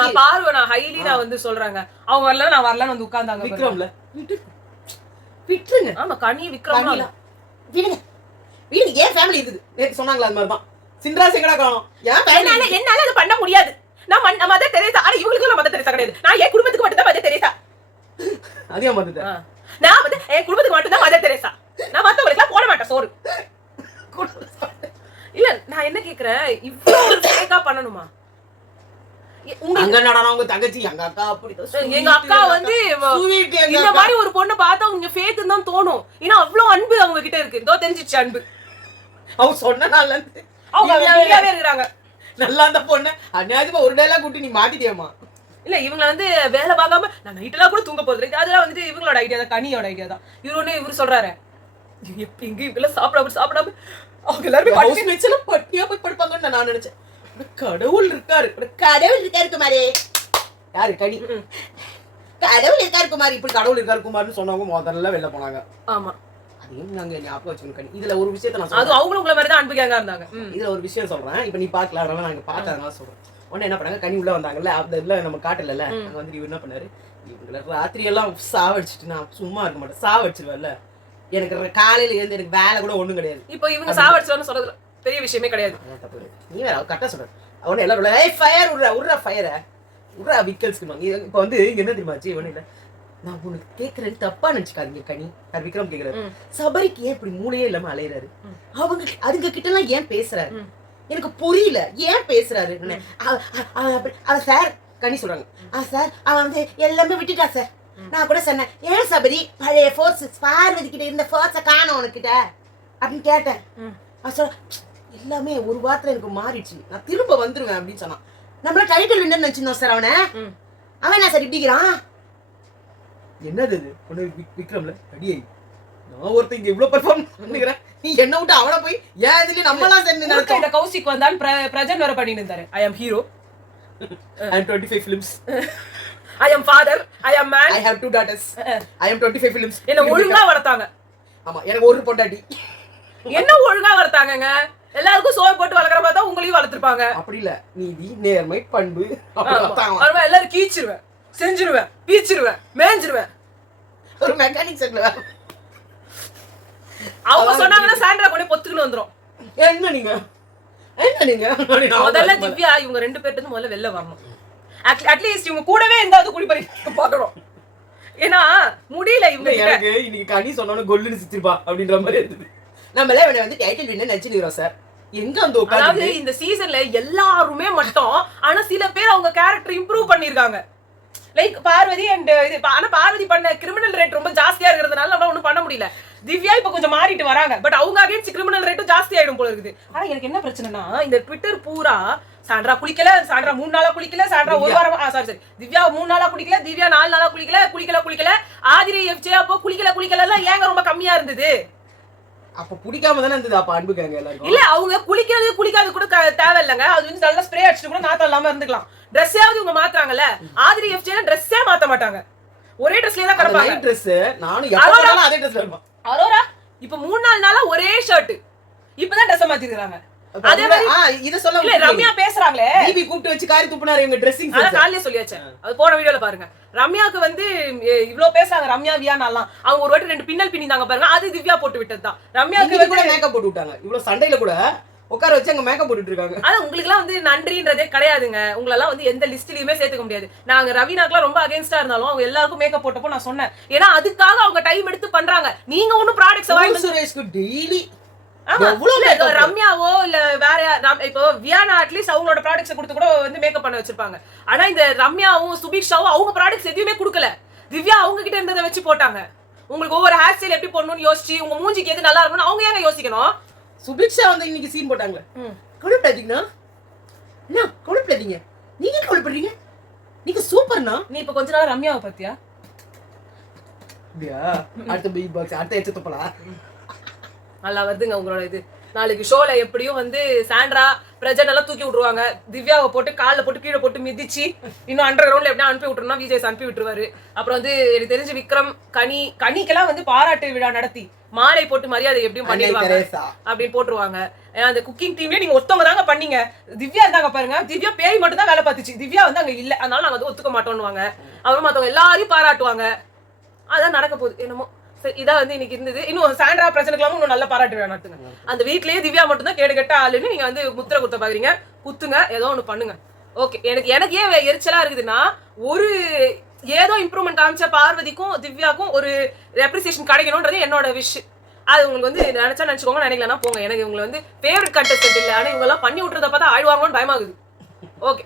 நான் பார்வை நான் ஹைலி நான் வந்து சொல்றாங்க அவங்க வரல, நான் வரலன்னு வந்து உட்கார்ந்தாங்க. விக்ரம்ல விட்டுருங்க. ஆமா கனி விக்ரம் விடுங்க வீடு ஏன் ஃபேமிலி இருக்குது நேத்து சொன்னாங்களா? அது மாதிரிதான் சிண்ட்ரா செங்கடா காணோம். என்னால அது பண்ண முடியாது. நான் மதர் தெரேசா. ஆனா இவங்களுக்கு நான் மதர் தெரேசா கிடையாது. நான் என் குடும்பத்துக்கு மட்டும் தான் மதர் தெரேசா. அதிகமா மதர் நான் வந்து என் குடும்பத்துக்கு மட்டும் தான் மதர் தெரேசா. நான் மத்தவங்களுக்கு போட மாட்டேன் சோறு. இல்ல நான் என்ன கேக்குறேன், இவ்வளவு ஃபேக்கா பண்ணணுமா? உங்க நடனம் உங்க தங்கச்சி எங்க அக்கா அப்படி எங்க அக்கா வந்து இந்த மாதிரி ஒரு பொண்ணை பார்த்தா உங்க ஃபேக்குன்னு தான் தோணும். ஏன்னா அவ்வளவு அன்பு அவங்க கிட்ட இருக்கு. இதோ தெரிஞ்சிச்சு அன்பு. அவங்க சொன்னனால இருந்து அவங்க வெளியாவே இருக்காங்க. நல்லா அந்த பொண்ணு அநியாயமா ஒரு டேலா கூட்டி நீ மாத்திட்டியம்மா. இல்ல இவங்க வந்து வேலை பார்க்காம நான் நைட்டெல்லாம் கூட தூங்க போகுது. அதெல்லாம் வந்துட்டு இவங்களோட ஐடியா தான், கனியோட ஐடியா தான். இவரு சொல்றாரு எங்க இவங்கெல்லாம் சாப்பிடாம அவங்க எல்லாரும் பட்டியா போய் படுப்பாங்கன்னு நான் நினைச்சேன். கடவுள் இருக்காரு குமாரே. யாரு கனி? கடவுள் இருக்காரு குமார். இப்படி கடவுள் இருக்காரு குமார்னு சொன்னவங்க முதல்ல வெளில போனாங்க. ஆமா அதையும் நாங்க ஞாபகம் வச்சுக்கணும். கனி இதுல ஒரு விஷயத்த நான் அது அவங்களும் உங்களை மாதிரி தான் அன்பு கேங்கா இருந்தாங்க. இதுல ஒரு விஷயம் சொல்றேன். இப்ப நீ பாக்கல, அதனால நாங்க பார்த்ததுனால சொல்றேன். உடனே என்ன பண்ணாங்க, கனி உள்ள வந்தாங்கல்ல, அந்த இதுல நம்ம காட்டல அங்க வந்து இவர் என்ன பண்ணாரு, இவங்களை ராத்திரி எல்லாம் சாவடிச்சுட்டு நான் சும்மா இருக்க மாட்டேன், சாவடிச்சிருவேன்ல. எனக்கு காலையில இருந்து எனக்கு வேலை கூட ஒண்ணும் கிடையாது. இப்போ இவங்க சாவடிச்சோன்னு சொல்றது பெரிய விஷயமே கிடையாது. நீ வேற கரெக்டா சொல்ற. அவன எல்லாரும் ஏய் ஃபயர் உட்றா ஃபயரை உட்றா விக்கல்ஸ்க்கு. இப்போ வந்து என்ன தெரியுமாச்சு, இவனு இல்ல நான் உனக்கு கேட்கறேன்னு தப்பா நினைச்சுக்காதீங்க கனி. விக்ரம் கேக்குறாரு, சபரிக்கு ஏன் இப்படி மூளையே இல்லாம அலையிறாரு, அவங்க அதுங்க கிட்ட எல்லாம் ஏன் பேசுறாரு, எனக்கு புரியல ஏன் பேசுறாரு. சார் கனி சொல்றாங்க, சார் அவன் வந்து எல்லாமே விட்டுட்டா சார். நான் கூட சொன்னேன், ஏன் சபரி பழைய ஃபோர்ஸ் பார்வதி கிட்ட இருந்த ஃபோர்ஸை காணோம் உனக்கிட்ட அப்படின்னு கேட்டேன். எல்லாமே ஒரு வாரத்துல எனக்கு மாறிடுச்சு, நான் திரும்ப வந்துருவேன் அப்படின்னு சொன்னான். நம்மள டைட்டில் வின்னர் நினைச்சிருந்தோம் சார். அவன் என்ன சார் இப்படிக்கிறான்? என்னது விக்ரம்ல அடியை நான் ஒருத்தன் இங்க இவ்வளவு பெர்ஃபார்ம் பண்ணிக்கிறேன், நீ என்ன விட்டு அவனை போய் ஏன் இதுலயும் நம்மளாம் சேர்ந்து நடக்க. இந்த கௌசிக் வந்தான் பிரஜன் வர பண்ணிட்டு இருந்தாரு. ஐ அம் hero, I am 25 films, I am father, I am man, I have 2 daughters, I am 25 films. என்ன ஒழுங்கா வளர்த்தாங்க. ஆமா எனக்கு ஒரு பொண்டாட்டி. என்ன ஒழுங்கா வளர்த்தாங்க? எல்லாருக்கும் சோறு போட்டு வளர்க்குற மாதிரி தான் உங்களையும் வளர்த்துருப்பாங்க. அப்படி இல்ல, நீதி நேர்மை பண்பு எல்லாரும் கீச்சிருவேன், செஞ்சிருவேன், பீச்சிருவேன், மேஞ்சிருவேன். ஒரு மெக்கானிக் செட்ல அவங்க சொன்னாங்கன்னா சாண்ட்ரா கூட பொத்துக்குன்னு வந்துரும். என்ன நீங்க முதல்ல திவ்யா இவங்க 2 பேர்ட்டு முதல்ல வெளில வரணும். அட்லீஸ்ட் இவங்க கூடவே இருந்தாவது குடிப்பறி பார்க்கணும். ஏன்னா முடியல இவங்க. எனக்கு இன்னைக்கு கனி சொன்னாலும் கொல்லுன்னு சித்திருப்பா அப்படின்ற மாதிரி இருந்தது. நம்மளே இவனை வந்து டைட்டில் வின்னர் நினைச்சிருக்கோம் சார். எங்க வந்து அதாவது இந்த சீசன்ல எல்லாருமே மட்டும், ஆனா சில பேர் அவங்க கேரக்டர் இம்ப்ரூவ் பண்ணிருக்காங்க. லைக் பார்வதி அண்ட் இது. ஆனா பார்வதி பண்ண கிரிமினல் ரேட் ரொம்ப ஜாஸ்தியா இருக்கிறதுனால நம்ம ஒண்ணும் பண்ண முடியல. திவ்யா இப்ப கொஞ்சம் மாறிட்டு வராங்க. பட் அவங்க அகைன்ஸ்ட் கிரிமினல் ரேட்டும் ஜாஸ்தி ஆயிடும் போல இருக்குது. ஆனா எனக்கு என்ன பிரச்சனைனா, இந்த ட்விட்டர் பூரா சாண்ட்ரா குளிக்கல, சாண்ட்ரா 3 நாளா குளிக்கல, சாண்ட்ரா ஒரு வாரம் சாரி திவ்யா 3 நாளா குளிக்கல, திவ்யா 4 நாளா குளிக்கல, ஆதிரி எஃப்ஜே அப்போ குளிக்கல எல்லாம் ஏங்க ரொம்ப கம்மியா இருந்தது. அப்ப பிடிக்காம தானே இருந்தது அப்ப அன்புக்காங்க எல்லாரும். இல்ல அவங்க குளிக்காது கூட தேவை இல்லைங்க. அது வந்து நல்லா ஸ்ப்ரே அடிச்சுட்டு கூட நாத்தம் இல்லாம இருந்துக்கலாம். ட்ரெஸ்ஸாவது இவங்க மாத்துறாங்கல்ல. ஆதிரி எஃப்ஜே ட்ரெஸ்ஸே மாத்த மாட்டாங்க, ஒரே ட்ரெஸ்லயே தான் கிடப்பாங்க. நைட் Dress நானும் எப்பவும் அதே ட்ரெஸ்ல இருப்பேன். அரோரா இப்ப 3-4 நாளா ஒரே ஷர்ட், இப்பதான் ட்ரெஸ் மாத்திருக்காங்க. அதே மாதிரி இத சொல்ல இல்ல ரம்யா பேசுறாங்களே, டிவி கூப்பிட்டு வச்சு காரி துப்புனாரு இவங்க ட்ரெஸ்ஸிங் சென்ஸ். அத காலையிலே சொல்லியாச்சு, அது போன வீடியோல பாருங்க. ரம்யாக்கு வந்து இவ்ளோ பேசுறாங்க, ரம்யா வியானாலாம் அவங்க ஒரு வாட்டி 2 பின்னல் பின்னிந்தாங்க பாருங்க, அது திவ்யா போட்டு விட்டதுதான். ரம்யாக்கு கூட மேக்கப் போட்டு விட்டாங்க. இவ்ளோ சண்டையில கூட உட்கார வச்சு அங்க மேக்கப் போட்டுட்டு இருக்காங்க. ஆனா உங்களுக்கு எல்லாம் வந்து நன்றின்றதே கிடையாதுங்க. உங்களெல்லாம் வந்து எந்த லிஸ்ட்லயுமே சேர்த்துக்க முடியாது. நாங்க ரவினாக்குலாம் ரொம்ப அகைன்ஸ்டா இருந்தாலும் அவங்க எல்லாருக்கும் மேக்கப் போட்டப்போ நான் சொன்னேன், ஏன்னா அதுக்காக அவங்க டைம் எடுத்து பண்றாங்க. நீங்க ஒன்னும் ப்ராடக்ட்ஸ் வாங்கி சுரேஷ்க்கு டெய்லி ரம்யாவோ இல்ல வேற இப்போ வியானா அட்லீஸ்ட் அவங்களோட ப்ராடக்ட்ஸ் கொடுத்து கூட வந்து மேக்கப் பண்ண வச்சிருப்பாங்க. ஆனா இந்த ரம்யாவும் சுபிக்ஷாவும் அவங்க ப்ராடக்ட்ஸ் எதுவுமே கொடுக்கல. திவ்யா அவங்க கிட்ட இருந்ததை வச்சு போட்டாங்க. உங்களுக்கு ஒவ்வொரு ஹேர் ஸ்டைல் எப்படி போடணும்னு யோசிச்சு உங்க மூஞ்சிக்கு எது நல்லா இருக்கும்னு அவங்க ஏங்க யோசிக்கணும்? சுபிக்ஷா வந்து இன்னைக்கு சீன் போட்டாங்க. கவலைப்படாதீங்கண்ணா, என்ன கவலைப்படாதீங்க, நீங்க கவலைப்படுறீங்க, நீங்க சூப்பர்ண்ணா. நீ இப்ப கொஞ்ச நாள் ரம்யாவை பத்தியா அப்படியா? அடுத்த பிக் பாக்ஸ் அடுத்த எச்ச துப்பலா நல்லா வருதுங்க உங்களோட இது. நாளைக்கு ஷோல எப்படியும் வந்து சாண்ட்ரா பிரஜன் எல்லாம் தூக்கி விட்டுருவாங்க. திவ்யாவை போட்டு காலில் போட்டு கீழே போட்டு மிதிச்சு இன்னும் அண்டர் கிரவுண்ட்ல எப்படியா அனுப்பி விட்டுருனா விஜய் அனுப்பி விட்டுருவாரு. அப்புறம் வந்து எனக்கு தெரிஞ்சு விக்ரம் கனிக்கெல்லாம் வந்து பாராட்டு விழா நடத்தி மாலை போட்டு மரியாதை எப்படியும் பண்ணிடுவாங்க அப்படின்னு போட்டுருவாங்க. ஏன்னா அந்த குக்கிங் டீமே நீங்க ஒருத்தவங்க தாங்க பண்ணீங்க. திவ்யா இருந்தாங்க பாருங்க, திவ்யா பேய் மட்டும் தான் வேலை பார்த்துச்சு, திவ்யா வந்து அங்க இல்ல, அதனால நாங்க வந்து ஒத்துக்க மாட்டோம்னுவாங்க. அப்புறம் மத்தவங்க எல்லாரையும் பாராட்டுவாங்க. அதான் நடக்க போகுது என்னமோ. இதான் வந்து இன்னைக்கு இருந்தது. இன்னும் சாண்ட்ரா பிரச்சனைக்கெல்லாம் இன்னும் நல்ல பாராட்டு விழா நடத்துங்க. அந்த வீட்லயே திவ்யா மட்டும் தான் கேடு கட்ட ஆளுன்னு நீங்க வந்து முத்திர குத்த பாக்குறீங்க. குத்துங்க, ஏதோ ஒண்ணு பண்ணுங்க. ஓகே, எனக்கு ஏன் எரிச்சலா இருக்குதுன்னா, ஒரு ஏதோ இம்ப்ரூவ்மெண்ட் காமிச்ச பார்வதிக்கும் திவ்யாக்கும் ஒரு ரெப்ரிசியேஷன் கிடைக்கணும்ன்றது என்னோட விஷ். அது உங்களுக்கு வந்து நினைச்சா நினைச்சுக்கோங்க, நினைக்கலன்னா போங்க. எனக்கு இவங்களை வந்து ஃபேவரட் கண்டஸ்டன்ட் இல்லை, ஆனா இவங்க எல்லாம் பண்ணி விட்டுறத பார்த்தா ஆயிடுவாங்கன்னு பயமாகுது. ஓகே.